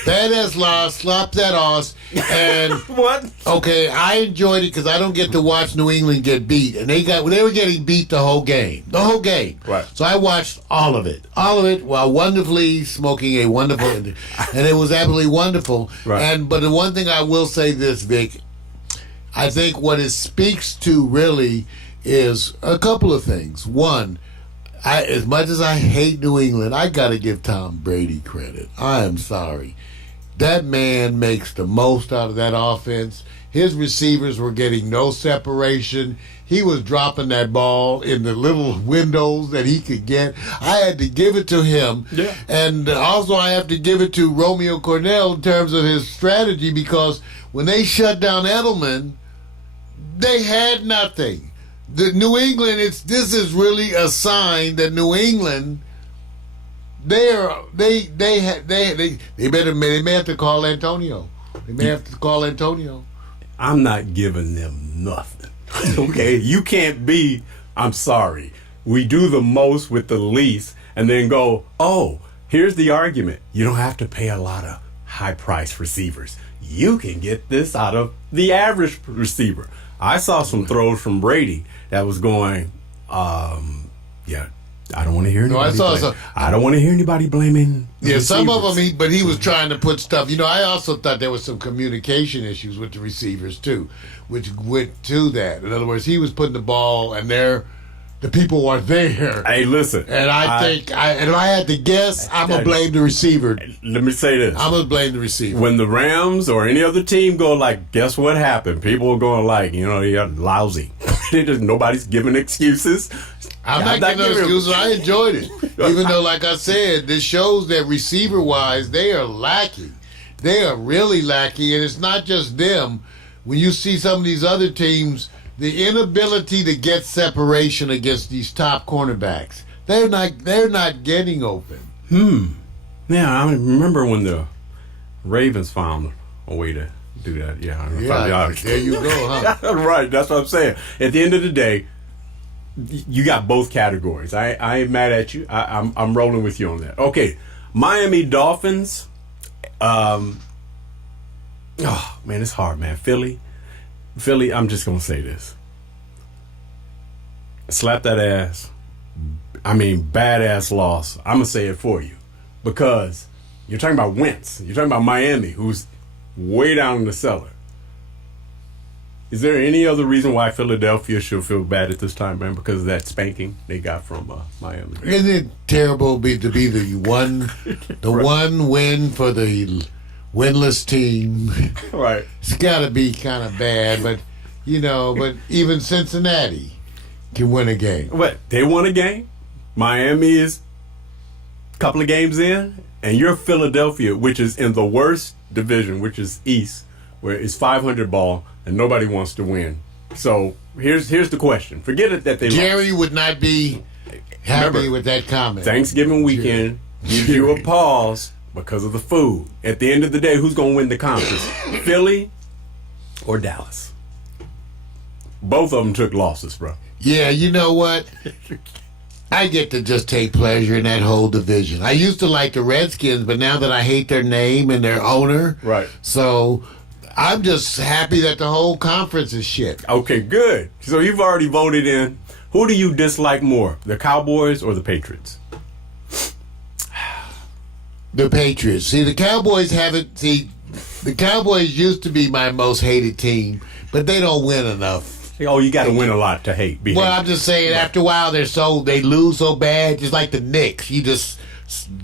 Badass loss, slap that ass, and... What? Okay, I enjoyed it because I don't get to watch New England get beat. And they were getting beat the whole game. Right. So I watched all of it while wonderfully smoking a wonderful... and it was absolutely wonderful. Right. But the one thing I will say this, Vic, I think what it speaks to really is a couple of things. One... as much as I hate New England, I got to give Tom Brady credit. I am sorry. That man makes the most out of that offense. His receivers were getting no separation. He was dropping that ball in the little windows that he could get. I had to give it to him. Yeah. And also I have to give it to Romeo Cornell in terms of his strategy, because when they shut down Edelman, they had nothing. The New England, this is really a sign that New England, they may have to call Antonio. I'm not giving them nothing. Okay, you can't be. I'm sorry. We do the most with the least, and then go. Oh, here's the argument. You don't have to pay a lot of high-priced receivers. You can get this out of the average receiver. I saw some throws from Brady that was going, I don't want to hear anybody. I saw blame. some. I don't want to hear anybody blaming. the Yeah, some of receivers. them, but he was trying to put stuff. I also thought there was some communication issues with the receivers too, which went to that. In other words, he was putting the ball, and the people weren't there. Hey, listen. And I think, if I had to guess, I'm gonna blame the receiver. Let me say this. I'm gonna blame the receiver. When the Rams or any other team go like, guess what happened? People are going like, you're lousy. Nobody's giving excuses. I'm not giving no excuses. I enjoyed it. Even though, like I said, this shows that receiver-wise, they are lacking. They are really lacking, and it's not just them. When you see some of these other teams, the inability to get separation against these top cornerbacks, they're not getting open. Yeah, I remember when the Ravens found a way to do that. Yeah, There you go, huh? Right, that's what I'm saying. At the end of the day, you got both categories. I ain't mad at you. I'm rolling with you on that. Okay, Miami Dolphins. Oh man, it's hard, man. Philly. I'm just gonna say this. Slap that ass. I mean, badass loss. I'm gonna say it for you because you're talking about Wentz. You're talking about Miami, who's way down in the cellar. Is there any other reason why Philadelphia should feel bad at this time, man? Because of that spanking they got from Miami. Isn't it terrible to be the one win for the winless team? Right. It's got to be kind of bad, but even Cincinnati can win a game. But they won a game. Miami is a couple of games in, and you're Philadelphia, which is in the worst division, which is East, where it's 500 ball and nobody wants to win. So here's the question. Forget it that they Jerry lost. would not be happy with that comment. Thanksgiving weekend gives you a pause because of the food. At the end of the day, who's going to win the conference? Philly or Dallas? Both of them took losses, bro. Yeah, you know what? I get to just take pleasure in that whole division. I used to like the Redskins, but now that I hate their name and their owner, Right. So I'm just happy that the whole conference is shit. Okay, good. So you've already voted in. Who do you dislike more, the Cowboys or the Patriots? The Patriots. See, the Cowboys haven't. See, the Cowboys used to be my most hated team, but they don't win enough. Oh, you got to win a lot to hate. Well, I'm just saying, after a while, they lose so bad, just like the Knicks. You just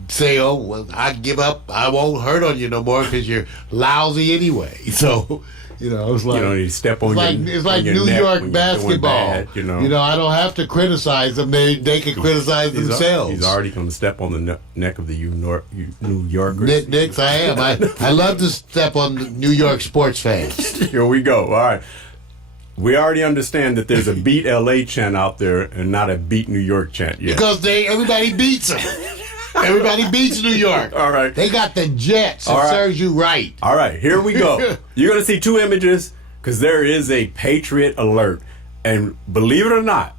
say, "Oh, well, I give up. I won't hurt on you no more because you're lousy anyway." So, it's like You don't need to step on it's like your New neck York when you're doing basketball. bad, I don't have to criticize them; they can criticize themselves. He's already going to step on the neck of the New Yorkers. Knicks, I am. I love to step on the New York sports fans. Here we go. All right. We already understand that there's a beat LA chant out there and not a beat New York chant yet. Because everybody beats them. Everybody beats New York. All right. They got the Jets. All It right. serves you right. All right, here we go. You're going to see two images because there is a Patriot alert. And believe it or not,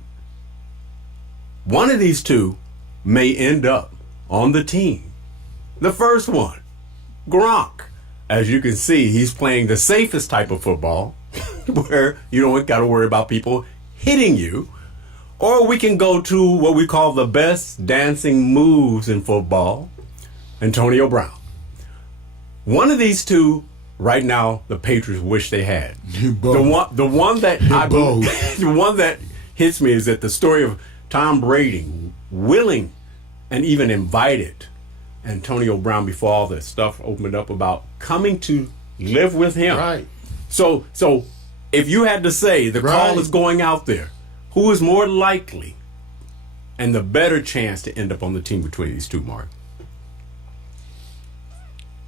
one of these two may end up on the team. The first one, Gronk. As you can see, he's playing the safest type of football where you don't got to worry about people hitting you. Or we can go to what we call the best dancing moves in football, Antonio Brown. One of these two, right now, the The one that the one that hits me is that the story of Tom Brady willing and even invited Antonio Brown before all this stuff opened up about coming to live with him. Right. So if you had to say the call Right. is going out there, who is more likely and the better chance to end up on the team between these two, Mark?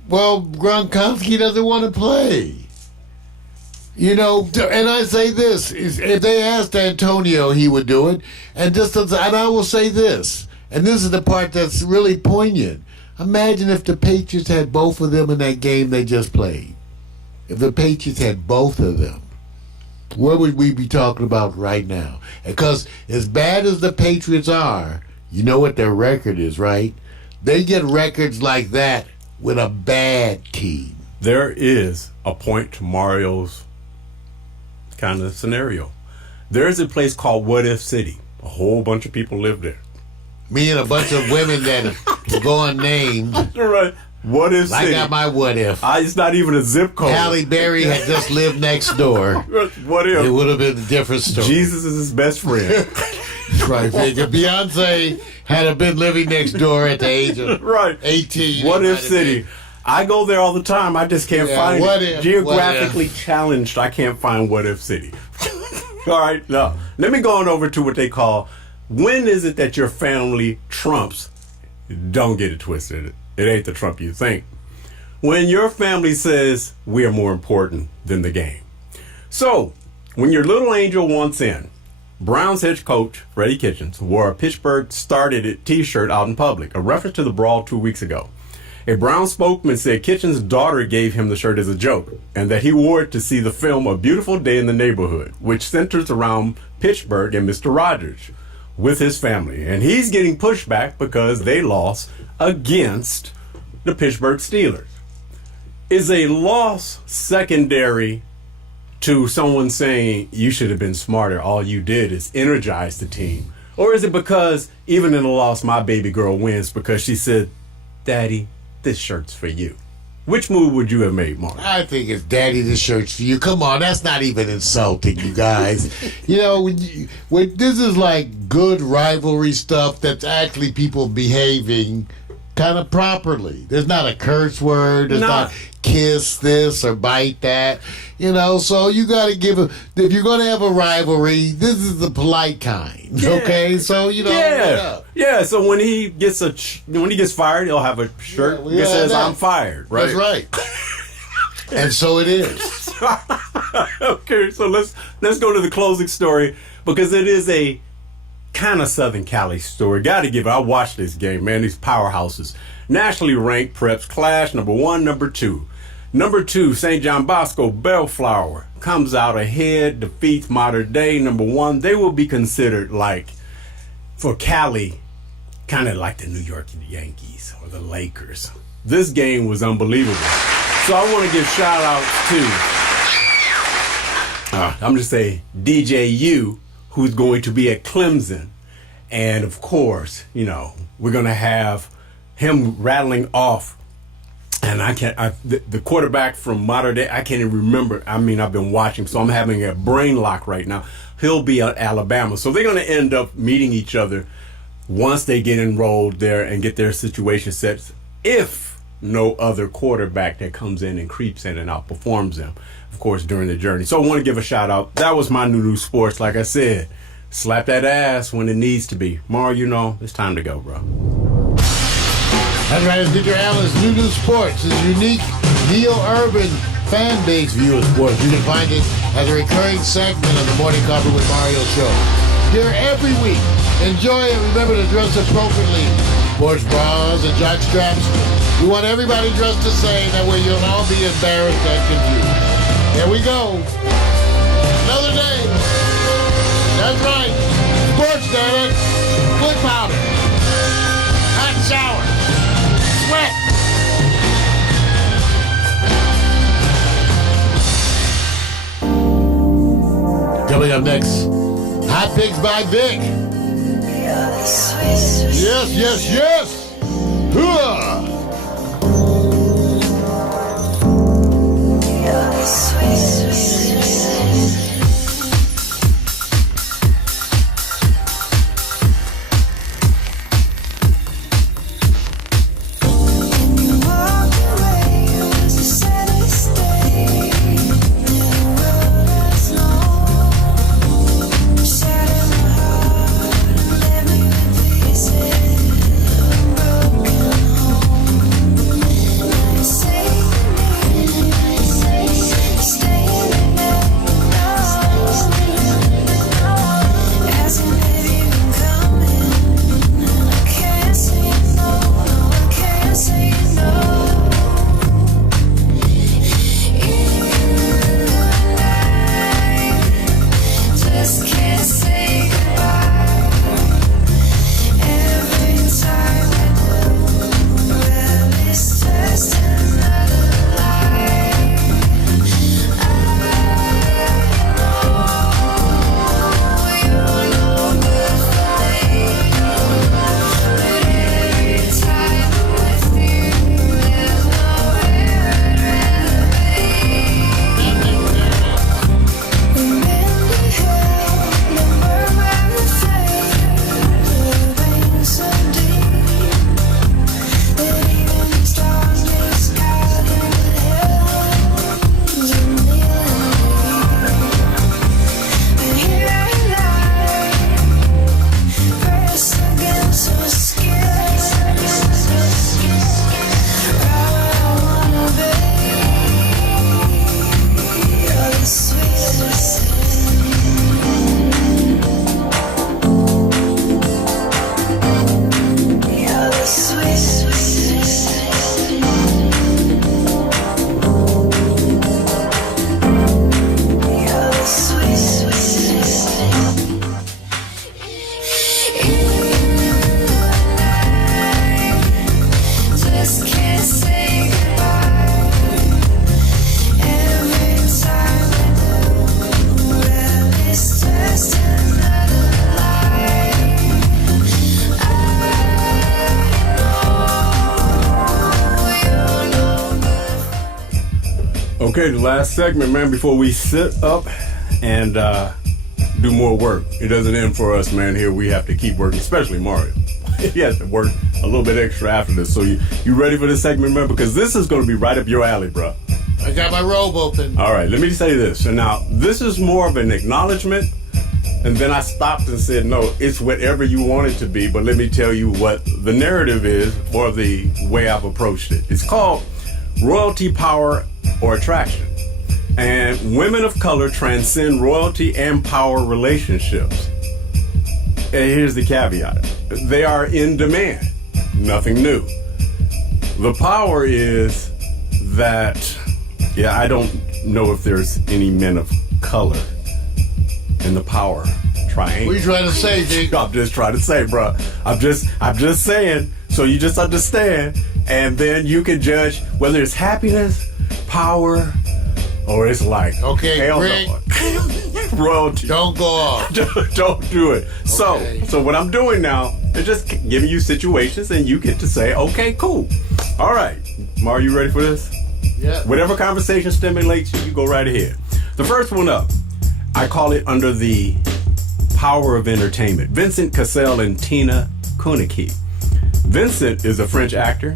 Well, Gronkowski doesn't want to play. And I say this, if they asked Antonio, he would do it. And I will say this, and this is the part that's really poignant. Imagine if the Patriots had both of them in that game they just played. If the Patriots had both of them, what would we be talking about right now? Because as bad as the Patriots are, you know what their record is, right? They get records like that with a bad team. There is a point to Mario's kind of scenario. There's a place called What If City. A whole bunch of people live there. Me and a bunch of women that will go unnamed. Right. What if I city? got my what if. It's not even a zip code. Halle Berry had just lived next door. What if? It would have been a different story. Jesus is his best friend. Right. If Beyonce had been living next door at the age of Right. 18. What it if might have city? been- I go there all the time. I just can't Yeah, find what it. if, Geographically challenged, I can't find what if city. All right, no. Let me go on over to what they call, when is it that your family trumps? Don't get it twisted. It ain't the Trump you think. When your family says we are more important than the game. So, when your little angel wants in, Browns head coach Freddie Kitchens wore a Pittsburgh started it t-shirt out in public, a reference to the brawl 2 weeks ago. A Brown spokesman said Kitchens' daughter gave him the shirt as a joke, and that he wore it to see the film A Beautiful Day in the Neighborhood, which centers around Pittsburgh and Mr. Rogers with his family. And he's getting pushback because they lost against the Pittsburgh Steelers. Is a loss secondary to someone saying you should have been smarter, all you did is energize the team? Or is it because even in a loss, my baby girl wins because she said, Daddy, this shirt's for you? Which move would you have made, Mark? I think it's Daddy, this shirt's for you. Come on, that's not even insulting, you guys. You know, when this is like good rivalry stuff that's actually people behaving kind of properly. There's not a curse word. There's not kiss this or bite that. You know, so you got to give if you're going to have a rivalry, this is the polite kind. Yeah. Okay, so you know. Yeah. So when he gets fired, he'll have a shirt that says "I'm fired." Right. That's right. And so it is. Okay, so let's go to the closing story because it is a kind of Southern Cali story. Got to give it. I watched this game, man. These powerhouses, nationally ranked preps clash number 1, number 2. Number 2, St. John Bosco Bellflower comes out ahead, defeats Modern Day. Number 1, they will be considered like, for Cali, kind of like the New York Yankees or the Lakers. This game was unbelievable. So I want to give shout outs to, I'm just saying, DJ U, who's going to be at Clemson. And of course, you know, we're going to have him rattling off. And the quarterback from Modern Day, I can't even remember. I mean, I've been watching, so I'm having a brain lock right now. He'll be at Alabama. So they're going to end up meeting each other once they get enrolled there and get their situation set. If no other quarterback that comes in and creeps in and outperforms them, of course, during the journey. So I want to give a shout out. That was my new sports. Like I said, slap that ass when it needs to be. Mar, you know, it's time to go, bro. That's right, it's Victor Allen's New Sports, his unique neo-urban fan-based view of sports. You can find it as a recurring segment of the Morning Coffee with Mario show. Here every week. Enjoy it. Remember to dress appropriately. Sports bras and jock straps. We want everybody dressed the same. That way you'll all be embarrassed and confused. Here we go. Another day. That's right. Sports, damn it. Foot powder. Hot shower. Sweat. Coming up next, Hot Picks by Vic. Yes. Hooah! Okay, the last segment, man, before we sit up and do more work. It doesn't end for us, man. Here we have to keep working, especially Mario. He has to work a little bit extra after this. So you ready for this segment, man? Because this is going to be right up your alley, bro. I got my robe open. All right, let me say this. And now, this is more of an acknowledgement. And then I stopped and said, no, it's whatever you want it to be. But let me tell you what the narrative is or the way I've approached it. It's called Royalty, Power, or Attraction. And women of color transcend royalty and power relationships. And here's the caveat. They are in demand. Nothing new. The power is that, I don't know if there's any men of color in the power triangle. What are you trying to say, Dick? I'm just trying to say, bro. I'm just saying, so you just understand, and then you can judge whether it's happiness, power, or it's like, okay, hell Greg, no. Royalty. Don't go off. Don't do it. Okay. So what I'm doing now is just giving you situations, and you get to say, okay, cool. All right, Mar, you ready for this? Yeah. Whatever conversation stimulates you, you go right ahead. The first one up, I call it under the power of entertainment. Vincent Cassel and Tina Koenigsegg. Vincent is a French actor.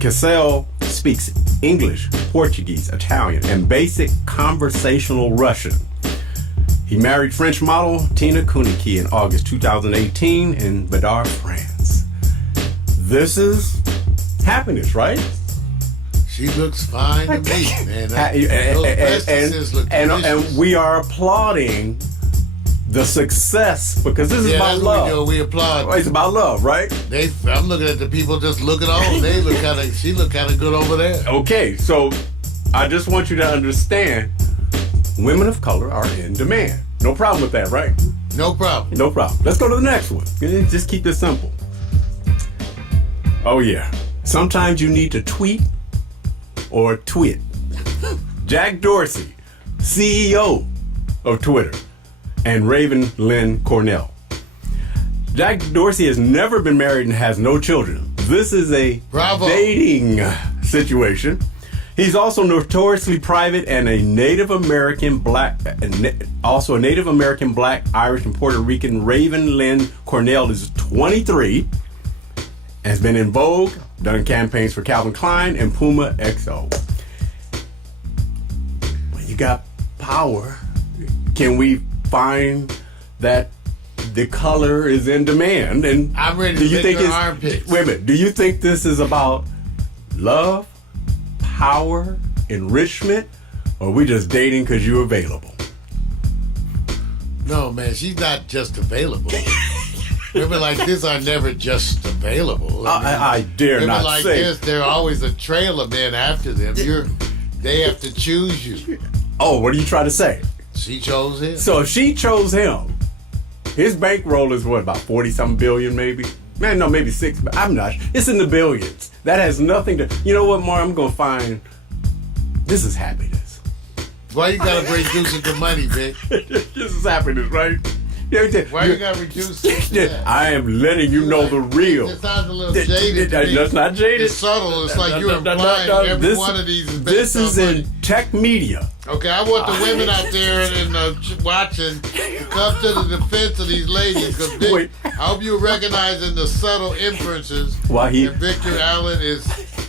Cassel speaks English, Portuguese, Italian, and basic conversational Russian. He married French model Tina Koenigsegg in August 2018 in Badar, France. This is happiness, right? She looks fine to me, man. Those breasts look delicious. And we are applauding the success because this is about that's love. What we do. We applaud. It's about love, right? I'm looking at the people just looking on. They look kind of. She look kind of good over there. Okay, so I just want you to understand, women of color are in demand. No problem with that, right? No problem. No problem. Let's go to the next one. Just keep this simple. Oh yeah. Sometimes you need to tweet or twit. Jack Dorsey, CEO of Twitter, and Raven Lynn Cornell. Jack Dorsey has never been married and has no children. This is a dating situation. He's also notoriously private and a Native American black, also a Native American black, Irish, and Puerto Rican. Raven Lynn Cornell is 23, has been in Vogue, done campaigns for Calvin Klein and Puma XO. When you got power, can we find that the color is in demand? And I'm ready to lick your armpits. Wait a minute. Do you think this is about love, power, enrichment, or are we just dating because you're available? No, man, she's not just available. Women like this are never just available. I dare not women like say. this, there are always a trail of men after them. They have to choose you. Oh, what are you trying to say? She chose him. So if she chose him, his bankroll is what, about 40-something billion maybe? Man, no, maybe 6, but I'm not. It's in the billions. That has nothing to... You know what, Mar? I'm going to find... This is happiness. Why you got to reduce it to money, Vic? This is happiness, right? Why you got to reduce it to that? I am letting you know the real. It sounds a little jaded to me. That's not jaded. It's subtle. It's like you're implying every one of these is based on This is money. in tech media. Okay, I want the women out there and watching to come to the defense of these ladies. Because I hope you're recognizing the subtle inferences that Victor Allen is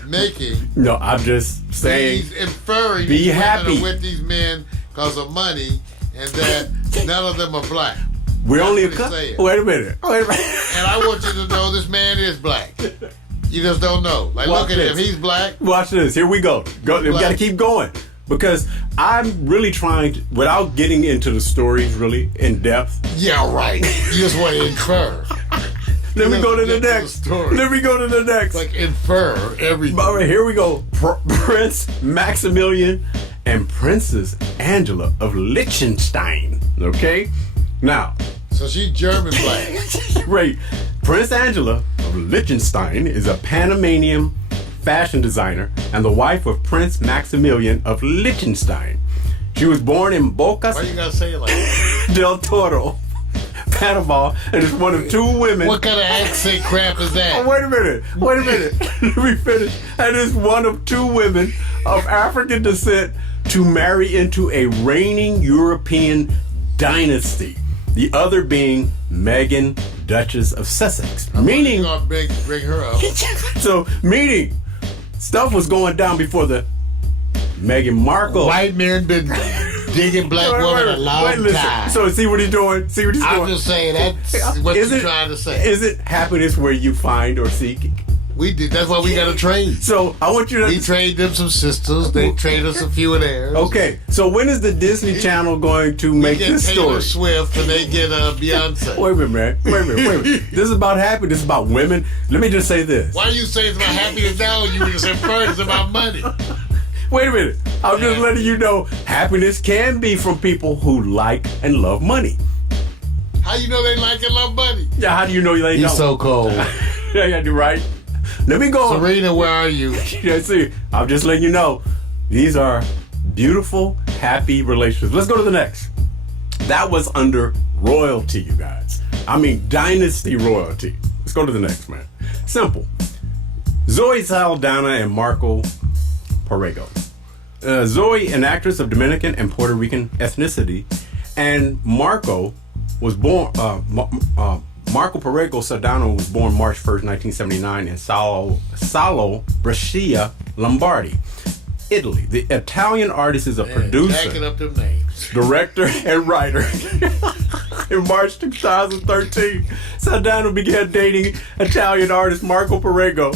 making. No, I'm just saying. He's inferring be these happy. women are with these men because of money and that none of them are black. We're only Wait a minute. And I want you to know this man is black. You just don't know. Like, Watch look at this. him. He's black. Watch this. Here we go. We got to keep going. Because I'm really trying to, without getting into the stories really in depth. Yeah, right. You just want to infer. Let me go to the next. Let me go to the next. Like infer everything. All right, here we go. Prince Maximilian and Princess Angela of Liechtenstein. Okay? Now. So she's German black. Right. Prince Angela of Liechtenstein is a Panamanian fashion designer and the wife of Prince Maximilian of Liechtenstein. She was born in Boca Why you gotta say it like that? del Toro, Panama, and it's one of two women. What kind of accent crap is that? Oh, wait a minute. Let me finish. And it's one of two women of African descent to marry into a reigning European dynasty. The other being Meghan, Duchess of Sussex. Meaning, You're gonna bring her up. so meaning, stuff was going down before the Meghan Markle. White men been digging black women a long listen. time. So see what he's doing. I'm just saying that's what you're trying to say. Is it happiness where you find or seek? We did. That's why we got to trade. So I want you to. We trade them some sisters. They trade us a few of theirs. Okay, so when is the Disney Channel going to make They get this Taylor story? Swift and they get Beyonce. Wait a minute, man. Wait a minute. This is about happiness. This is about women. Let me just say this. Why do you say it's about happiness now when you were just at first? It's about money. Wait a minute. I'm just letting you know happiness can be from people who like and love money. How you know they like and love money? Yeah, how do you know they He's don't? so cold. Yeah, you're right. Let me go. Serena, where are you? Yeah, see, I'm just letting you know these are beautiful, happy relationships. Let's go to the next. That was under royalty, you guys. I mean, dynasty royalty. Let's go to the next, man. Simple. Zoe Saldana and Marco Perego. Zoe, an actress of Dominican and Puerto Rican ethnicity, and Marco was born. Marco Perego Saldana was born March 1st, 1979 in Salo, Brescia, Lombardy, Italy. The Italian artist is a producer, Jacking up them names. director, and writer. In March 2013, Saldana began dating Italian artist Marco Perego.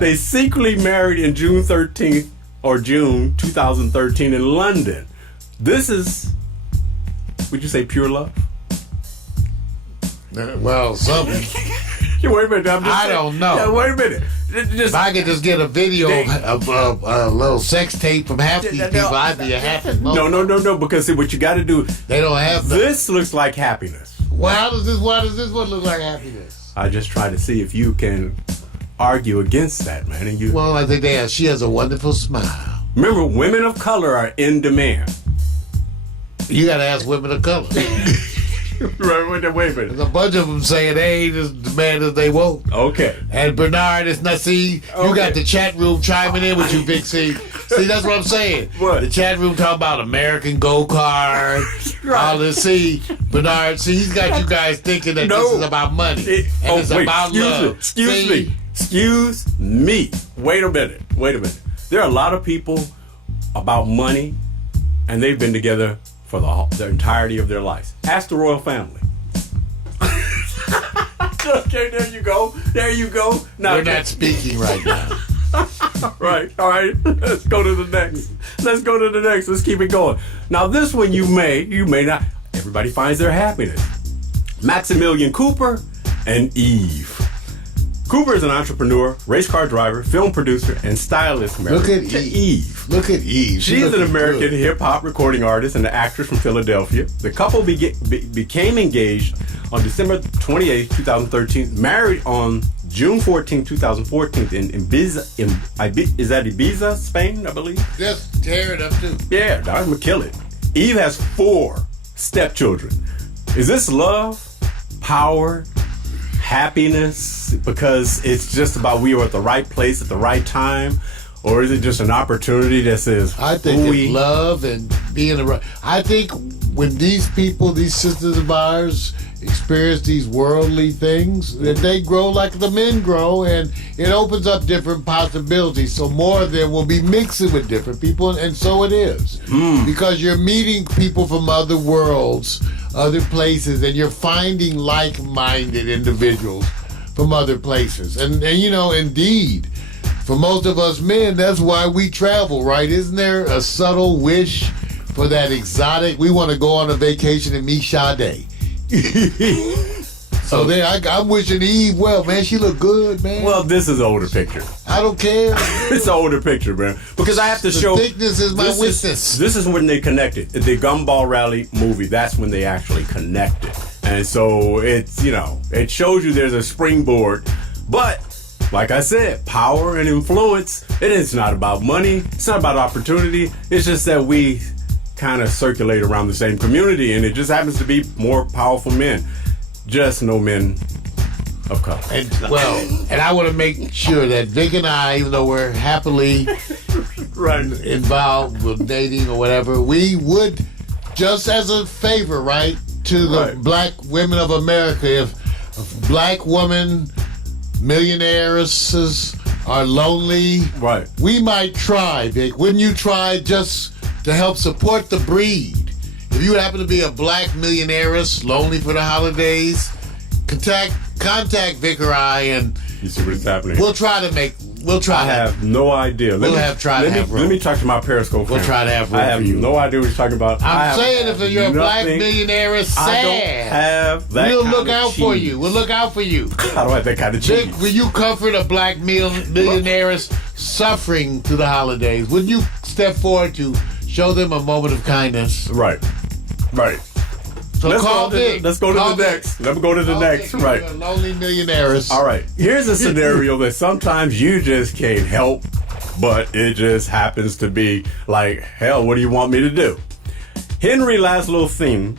They secretly married in June 2013 in London. This is, would you say pure love? Well, something. Wait a minute. I don't know. Yeah, wait a minute. If I could just get a video of a little sex tape from half these people, I'd be a happy. No. Because see, what you got to do. They don't have that. This looks like happiness. Why does this one look like happiness? I just try to see if you can argue against that, man. And you Well, I think she has a wonderful smile. remember, women of color are in demand. You got to ask women of color. Right? Wait a minute. There's a bunch of them saying they ain't as demand as they won't. Okay. And Bernard is not. See, you got the chat room chiming in with you, Big C. See, that's what I'm saying. What? The chat room talking about American go-kart, all this. See, Bernard, he's got you guys thinking that this is about money. And it's about love. Excuse me. Wait a minute. There are a lot of people about money, and they've been together for the entirety of their lives. Ask the royal family. Okay, there you go. Now, They're not speaking right now. Right, all right. Let's go to the next. Let's keep it going. Now, this one you may not. Everybody finds their happiness. Maximilian Cooper and Eve. Cooper is an entrepreneur, race car driver, film producer, and stylist married Look at to Eve. Look at Eve. She's an looking American good. hip-hop recording artist and an actress from Philadelphia. The couple became engaged on December 28, 2013, married on June 14, 2014 in Ibiza, is that Ibiza, Spain, I believe? Just tear it up, too. Yeah, I'm gonna kill it. Eve has 4 stepchildren. Is this love, power, happiness, because it's just about we were at the right place at the right time? Or is it just an opportunity that says, I think it's love and being around. I think when these people, these sisters of ours, experience these worldly things, that they grow like the men grow, and it opens up different possibilities. So more of them will be mixing with different people, and so it is. Because you're meeting people from other worlds, other places, and you're finding like-minded individuals from other places. And you know, indeed, for most of us men, that's why we travel, right? Isn't there a subtle wish for that exotic? We want to go on a vacation and meet Sade. So I'm wishing Eve well, man. She look good, man. Well, this is an older picture. I don't care. It's an older picture, man. Because I have to show. Thickness is my witness. This is when they connected. The Gumball Rally movie, that's when they actually connected. And so it's, it shows you there's a springboard. But, like I said, power and influence, it is not about money. It's not about opportunity. It's just that we kind of circulate around the same community, and it just happens to be more powerful men. just no men of color. And I want to make sure that Vic and I, even though we're happily Right. involved with dating or whatever, we would, just as a favor, right, to the Right. black women of America, if a black woman millionairesses are lonely, Right. we might try, Vic. Wouldn't you try just to help support the breed? If you happen to be a black millionaires lonely for the holidays, contact Vic or I, and You see what's happening? we'll try. I have no idea. We'll try to have room. Let me talk to my Periscope. We'll fans. try to have room I have for you. no idea what you're talking about. I I'm have saying if you're a black nothing. millionaire, it's I don't sad. have that. We'll kind look of out for cheese. you. We'll look out for you. I don't have that kind of cheese. Vic, will you comfort a black millionaire suffering through the holidays? Would you step forward to show them a moment of kindness? Right. So call Vic. Let's go to Call the Vic. next. Let me go to the Call next. Vic, Right. you're a lonely millionaires. All right. Here's a scenario that sometimes you just can't help, but it just happens to be like, hell, what do you want me to do? Henry Laszlo Thiem,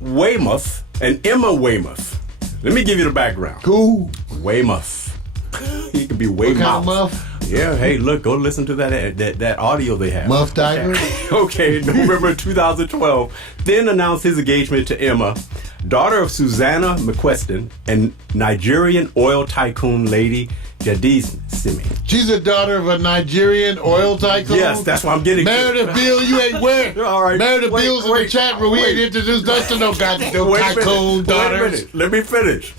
Weymouth, and Emma Weymouth. Let me give you the background. Cool. Weymouth. He could be What kind of Weymouth. muff? Yeah, hey, look, go listen to that audio they have. Muff diver? Okay, November 2012, then announced his engagement to Emma, daughter of Susanna McQuestion and Nigerian oil tycoon Lady Jadis Simi. She's a daughter of a Nigerian oil tycoon? Yes, that's what I'm getting to. Meredith Beal, you ain't where? All right. Meredith Wait, Beal's in the wait, chat room. We ain't wait. introduced us to no goddamn Wait a minute, tycoon wait a daughters. minute. Let me finish.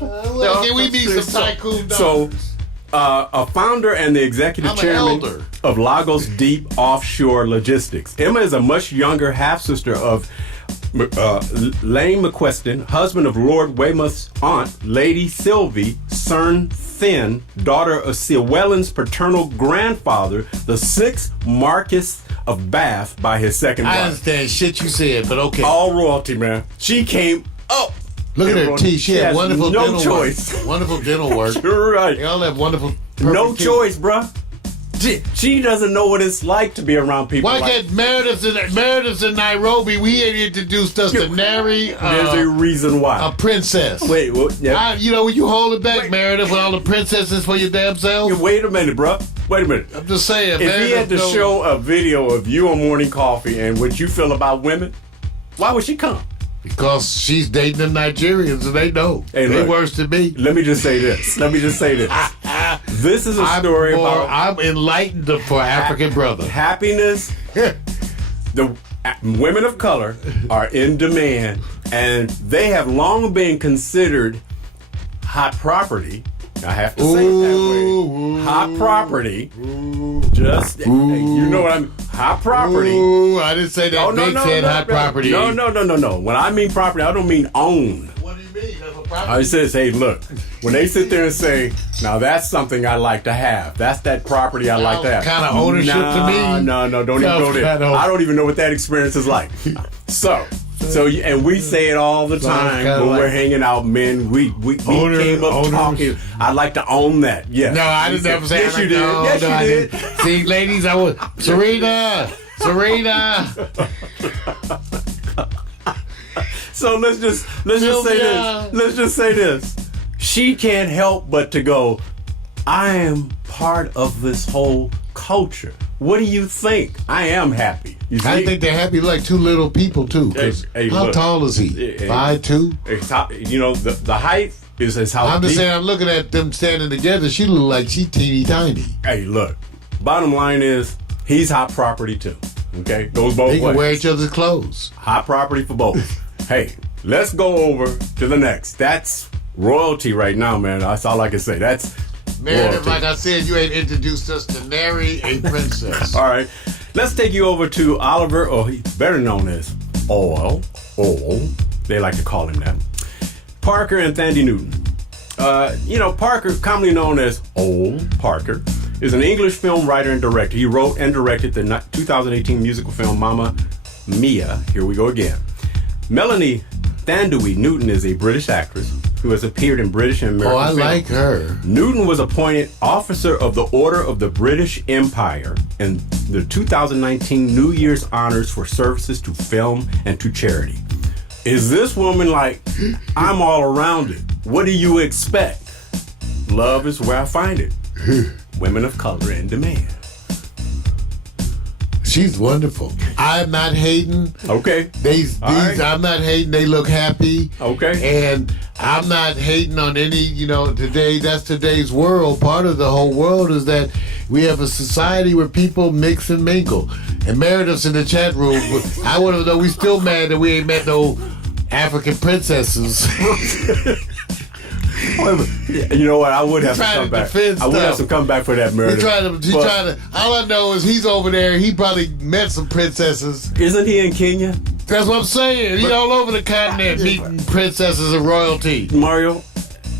Well, can we meet some tycoon So, daughters? a founder and the executive I'm an chairman elder. of Lagos Deep Offshore Logistics. Emma is a much younger half-sister of Lane McQuestion, husband of Lord Weymouth's aunt, Lady Sylvie Cern Thin, daughter of Llewellyn's paternal grandfather, the 6th Marquess of Bath by his second I wife. understand shit you said, but okay. All royalty, man. She came up. Look at her teeth. She had has wonderful no dental choice. work. Wonderful dental work. You're right. They all have wonderful. No perfect teeth. choice, bruh. She doesn't know what it's like to be around people Why like can't Meredith's in Nairobi? We ain't introduced us to nary There's a reason a why. princess. Wait, yeah. You know, when you hold it back, Meredith, with all the princesses for your damn self. Wait a minute, bruh. Wait a minute. I'm just saying, If he had to knows- show a video of you on Morning Coffee and what you feel about women, why would she come? Because she's dating them Nigerians and they know. Hey, they look. worse than me. Let me just say this. This is a story about I'm enlightened for African brother. happiness. The women of color are in demand, and they have long been considered hot property. I have to say it that way. Hot property. Just, you know what I mean? Hot property. Ooh, I didn't say that. Oh, no, Big no, said no, hot no. property. No. When I mean property, I don't mean own. What do you mean? That's a property. I says, hey, look, when they sit there and say, now that's something I like to have. That's that property I like to have. Kind of ownership to me. No, don't even go there. I don't even know what that experience is like. And we say it all the time when we're hanging out, men. We came up owners. talking. I'd like to own that. Yes. No, I didn't ever say yes, I you did. No, Yes, no, you I did. didn't. See, ladies, I was Serena. So let's just say this. Let's just say this. She can't help but to go, I am part of this whole culture. What do you think? I am happy. You see? I think they're happy like two little people too. 'Cause Hey, how look. tall is he? Hey, 5'2"? You know, the height is how I'm just deep- saying. I'm looking at them standing together. She look like she teeny tiny. Hey, look. Bottom line is, he's hot property too. Okay, goes both They ways. can wear each other's clothes. Hot property for both. Hey, let's go over to the next. That's royalty right now, man. That's all I can say. That's Meredith, royalty. like I said, you ain't introduced us to nary a princess. All right, let's take you over to Oliver, or he's better known as Oil. They like to call him that. Parker and Thandi Newton. Parker, commonly known as Old Parker, is an English film writer and director. He wrote and directed the 2018 musical film Mamma Mia. Here we go again. Melanie Thandui Newton is a British actress who has appeared in British and American I films. like her. Newton was appointed Officer of the Order of the British Empire in the 2019 New Year's Honors for services to film and to charity. Is this woman like, I'm all around it? What do you expect? Love is where I find it. Women of color in demand. She's wonderful. I'm not hating. Okay. These right. I'm not hating. They look happy. Okay. And I'm not hating on any, today, that's today's world. Part of the whole world is that we have a society where people mix and mingle. And Meredith's in the chat room. I want to know, we still mad that we ain't met no African princesses. You know what? I would have to come back. I would have to come back for that, Meredith. He trying to. All I know is he's over there. He probably met some princesses. Isn't he in Kenya? That's what I'm saying. He's all over the continent meeting princesses and royalty. Mario,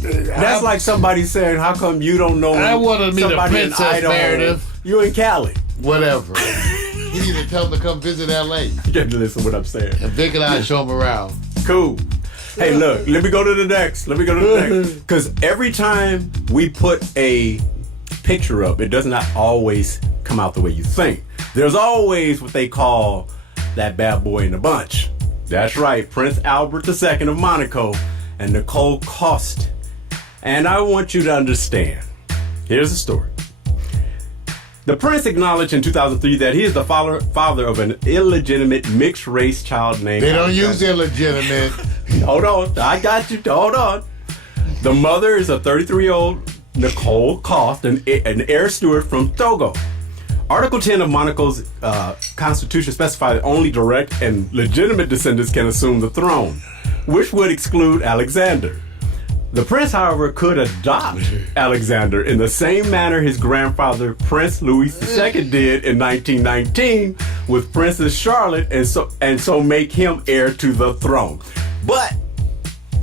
that's like somebody saying, "How come you don't know?" I want to meet a somebody in princess, Idaho? Meredith. You in Cali? Whatever. He need to tell him to come visit L.A. You got to listen to what I'm saying. And Vic and I show him around. Cool. Hey, look, let me go to the next. Because every time we put a picture up, it does not always come out the way you think. There's always what they call that bad boy in the bunch. That's right, Prince Albert II of Monaco and Nicole Coste. And I want you to understand. Here's the story. The prince acknowledged in 2003 that he is the father of an illegitimate mixed-race child named... They don't use illegitimate. Hold on. I got you. Hold on. The mother is a 33-year-old Nicole Coste, an air steward from Togo. Article 10 of Monaco's constitution specifies that only direct and legitimate descendants can assume the throne, which would exclude Alexander. The prince, however, could adopt Alexander in the same manner his grandfather, Prince Louis II, did in 1919 with Princess Charlotte, and so make him heir to the throne. But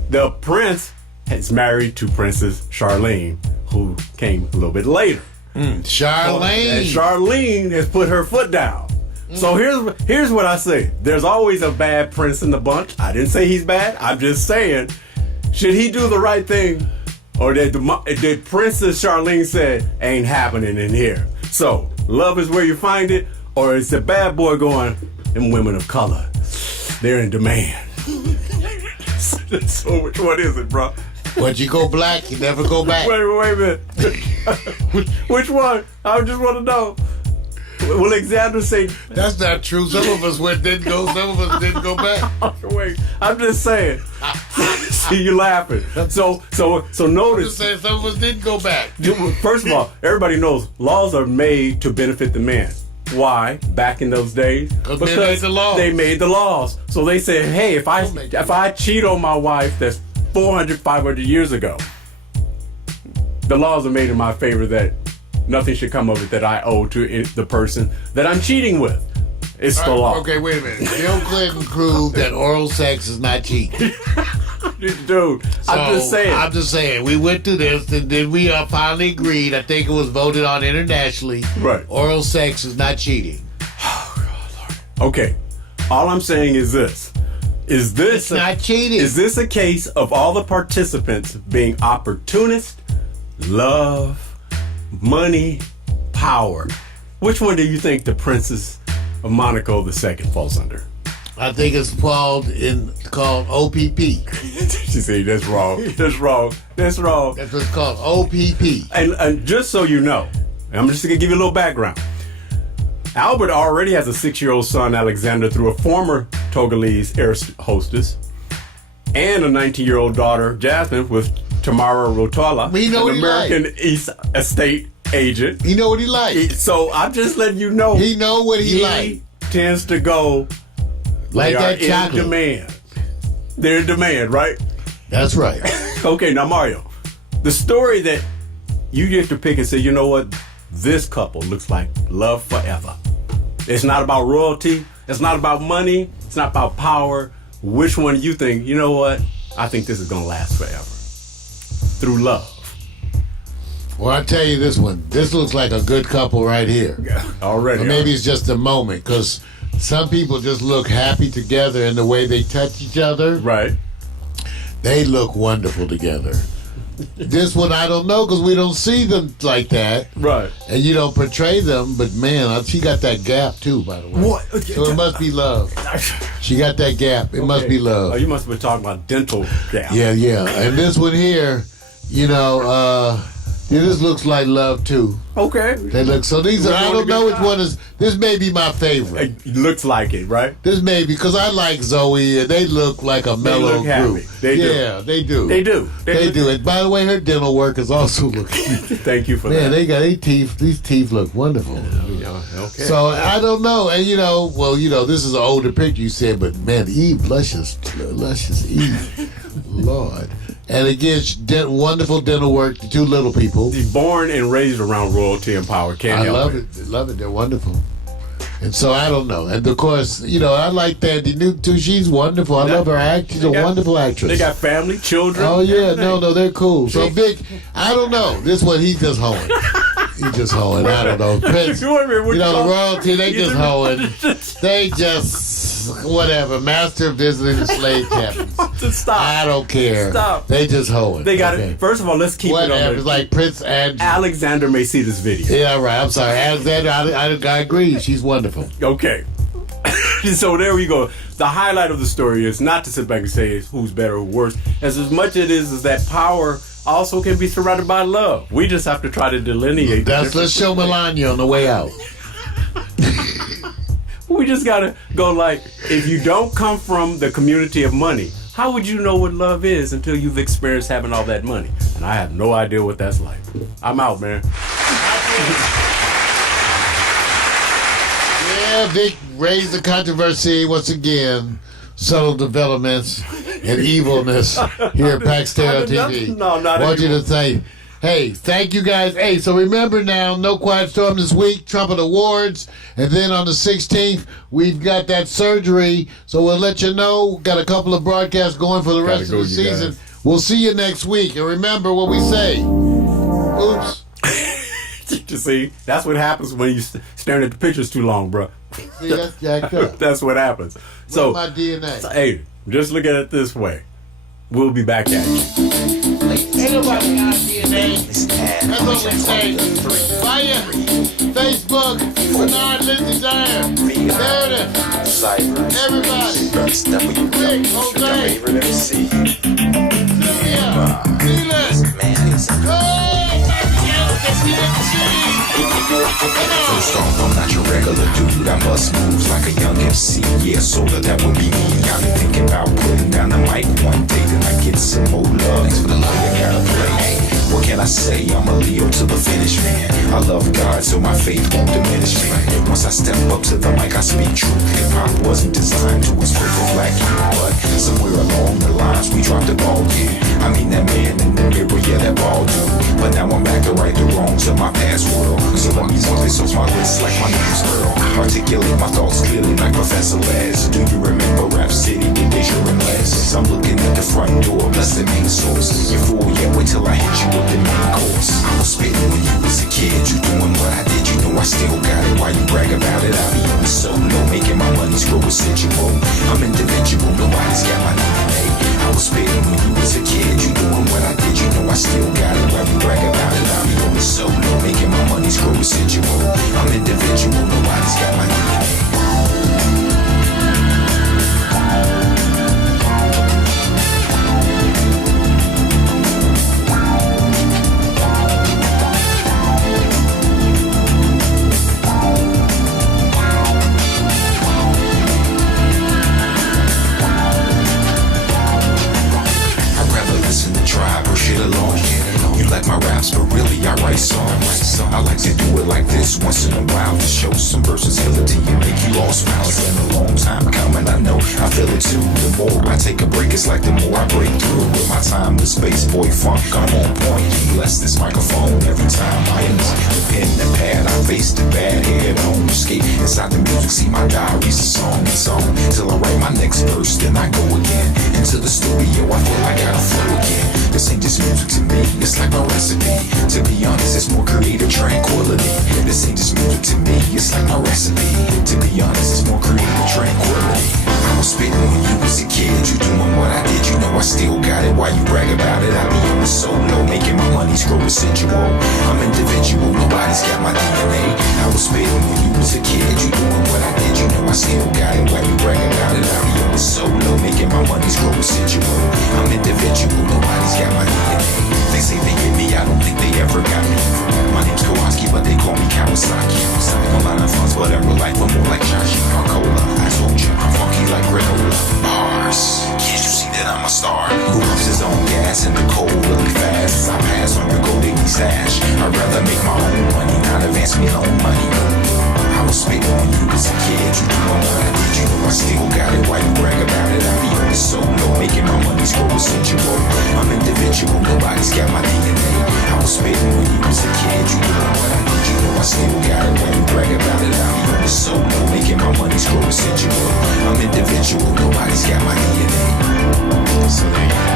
the prince is married to Princess Charlene, who came a little bit later. Charlene. And Charlene has put her foot down. So here's what I say. There's always a bad prince in the bunch. I didn't say he's bad. I'm just saying, should he do the right thing? Or did Princess Charlene said, ain't happening in here? So, love is where you find it? Or is the bad boy going, them women of color, they're in demand? So which one is it, bro? Once you go black, you never go back. Wait a minute. Which one? I just want to know. Will Alexander say... That's not true. Some of us didn't go, some of us didn't go back. Wait, I'm just saying. See, you laughing. So notice. I'm just saying some of us didn't go back. First of all, everybody knows laws are made to benefit the man. Why? Back in those days? Because they made the laws. They made the laws. So they said, hey, if I cheat on my wife that's 400, 500 years ago, the laws are made in my favor that nothing should come of it that I owe to the person that I'm cheating with. It's the law. Okay, wait a minute. Bill Clinton proved that oral sex is not cheating. Dude, So, I'm just saying. We went through this, and then we finally agreed. I think it was voted on internationally. Right. Oral sex is not cheating. Okay. All I'm saying is this. It's not cheating. Is this a case of all the participants being opportunist, love, money, power? Which one do you think the Princess of Monaco II falls under? I think it's called OPP. She said, that's wrong. That's wrong. That's wrong. That's what it's called, OPP. And just so you know, I'm just going to give you a little background. Albert already has a 6-year-old son, Alexander, through a former Togolese air hostess, and a 19-year-old daughter, Jasmine, with Tamara Rotola, We know an what he American like. East Estate agent. You know what he like. So I'm just letting you know. He know what he like. Tends to go Like they that are chocolate. in demand. They're in demand, right? That's right. Okay, now Mario, the story that you get to pick and say, you know what, this couple looks like love forever. It's not about royalty. It's not about money. It's not about power. Which one do you think, you know what, I think this is going to last forever? Through love. Well, I'll tell you this one. This looks like a good couple right here. Already. Or maybe it's just a moment, because some people just look happy together in the way they touch each other. Right. They look wonderful together. This one I don't know because we don't see them like that. Right. And you don't portray them, but man, she got that gap too, by the way. What? So it must be love. She got that gap. It must be love. Oh, you must have been talking about dental gap. Yeah. And this one here, this looks like love too. Okay. They look so. These are. I don't know which one is. This may be my favorite. It looks like it, right? This may be because I like Zoe and they look like a mellow look happy. group. They do. Yeah, they do. They do. They do. And by the way, her dental work is also looking. Thank you for that. Man, they got their teeth. These teeth look wonderful. Yeah, okay. So I don't know, and this is an older picture you said, but man, Eve, luscious Eve, Lord. And again, wonderful dental work. The two little people. Born and raised around royalty and power. Can't I help love it. Love it. They're wonderful. And so I don't know. And of course, I like Thandie Newton too. She's wonderful. I love her act. She's a wonderful actress. They got family, children. Oh yeah, no, they're cool. So Vic, I don't know. This one he's just hoeing. He's just hoeing. I don't know. Prince, the royalty, they just hoeing. They just whatever. Master of visiting the slave captains. Stop. I don't care. Stop. They just hoeing. They got it. First of all, let's keep it on. It's like Prince and Alexander may see this video. Yeah, right. I'm sorry, Alexander. I agree. She's wonderful. Okay. So there we go. The highlight of the story is not to sit back and say who's better or worse. As much it is that power also can be surrounded by love. We just have to try to delineate. Let's show Melania on the way out. We just gotta go if you don't come from the community of money, how would you know what love is until you've experienced having all that money? And I have no idea what that's like. I'm out, man. Yeah, Vic raised the controversy once again. Subtle developments and evilness here at Pax Stereo TV. No, not I want you anymore. to say, hey, thank you guys. Hey, so remember now, No Quiet Storm this week, Trumpet Awards. And then on the 16th, we've got that surgery. So we'll let you know. Got a couple of broadcasts going for the rest of the season. We'll see you next week. And remember what we say. Oops. You see, that's what happens when you staring at the pictures too long, bro. See, that's jacked up. That's what happens. So, my DNA. Hey, just look at it this way. We'll be back at you. Ain't nobody got DNA. That's what we say. Fire, Facebook, Bernard Lindsay Dyer. There it is. Everybody. Rick, Jose. Sylvia. Felix. First off, I'm not your regular dude. I must move like a young MC. Yeah, soda, that would be me. I've been thinking about putting down the mic one day. Then I get some more love. Thanks for the love you gotta play. What can I say? I'm a Leo to the finish, man. I love God, so my faith won't diminish, man. Once I step up to the mic, I speak truth. Hip-hop wasn't designed to express for black youth, but somewhere along the lines, we dropped the ball, yeah. I mean, that man in the mirror, yeah, that ball dude. But now I'm back to right the wrongs of my past world. So let me put this off my list like my name's Earl. Articulate my thoughts clearly like Professor Les. Do you remember Rap City with Deja and Les? I'm looking at the front door, that's the main source. You're full, yeah, wait till I hit you with the main course. I was spitting when you was a kid. You doing what I did, you know I still got it. Why you brag about it? I be on the solo, making my money grow residual. I'm individual, nobody's got my DNA. I was spitting when you was a kid. You doing what I did, you know I still got it. Why you brag about it? I be on the solo, making my money grow residual. I'm individual, nobody's got my DNA. My raps, but really I write songs. I like to do it like this once in a while to show some versatility and make you all smile. It's been a long time coming, I know, I feel it too. The more I take a break, it's like the more I break through. With my time, the space boy funk, I'm on point. He bless this microphone every time I use the pen and pad. I face the bad head on escape inside the music. See my diary's a song, it's on till I write my next verse, then I go again into the studio. I feel like I gotta flow again. This ain't just music to me, it's like my recipe. To be honest, it's more creative tranquility. This ain't just music to me, it's like my recipe. To be honest, it's more creative tranquility. I was spitting when you was was a kid, you doing what I did, you know I still got it. Why you brag about it? I be on the solo, making my money's grow residual. I'm individual, nobody's got my DNA. I was spitting when you was a kid, you doing what I did, you know I still got it. Why you brag about it? I be on the solo, making my money's grow residual. I'm individual, nobody's got my DNA. They say they get me, I don't think they ever got me. My name's Kowalski, but they call me Kawasaki. A lot of funds, whatever, life, but more like Chachi Cola. I told you, I'm funky like granola. Bars, can't you see that I'm a star? Who pumps his own gas in the cold really fast? As I pass on your gold diggy stash. I'd rather make my own money, not advance me loan money. I was spitting when you was a kid, you doing what I did, you know I still got it. Why you brag about it? I be on the solo, making my money's grow residual. I'm individual, nobody's got my DNA. I was spitting when you was a kid, you doing what I did, you know I still got it. Why you brag about it? I be on the solo, making my money's grow residual. I'm individual, nobody's got my DNA. So there you go.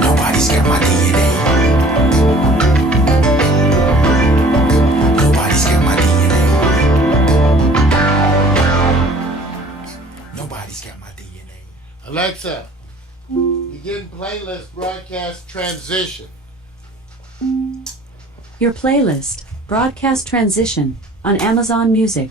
Nobody's got my DNA. Nobody's got my DNA. Nobody's got my DNA. Alexa, begin playlist broadcast transition. Your playlist, Broadcast Transition, on Amazon Music.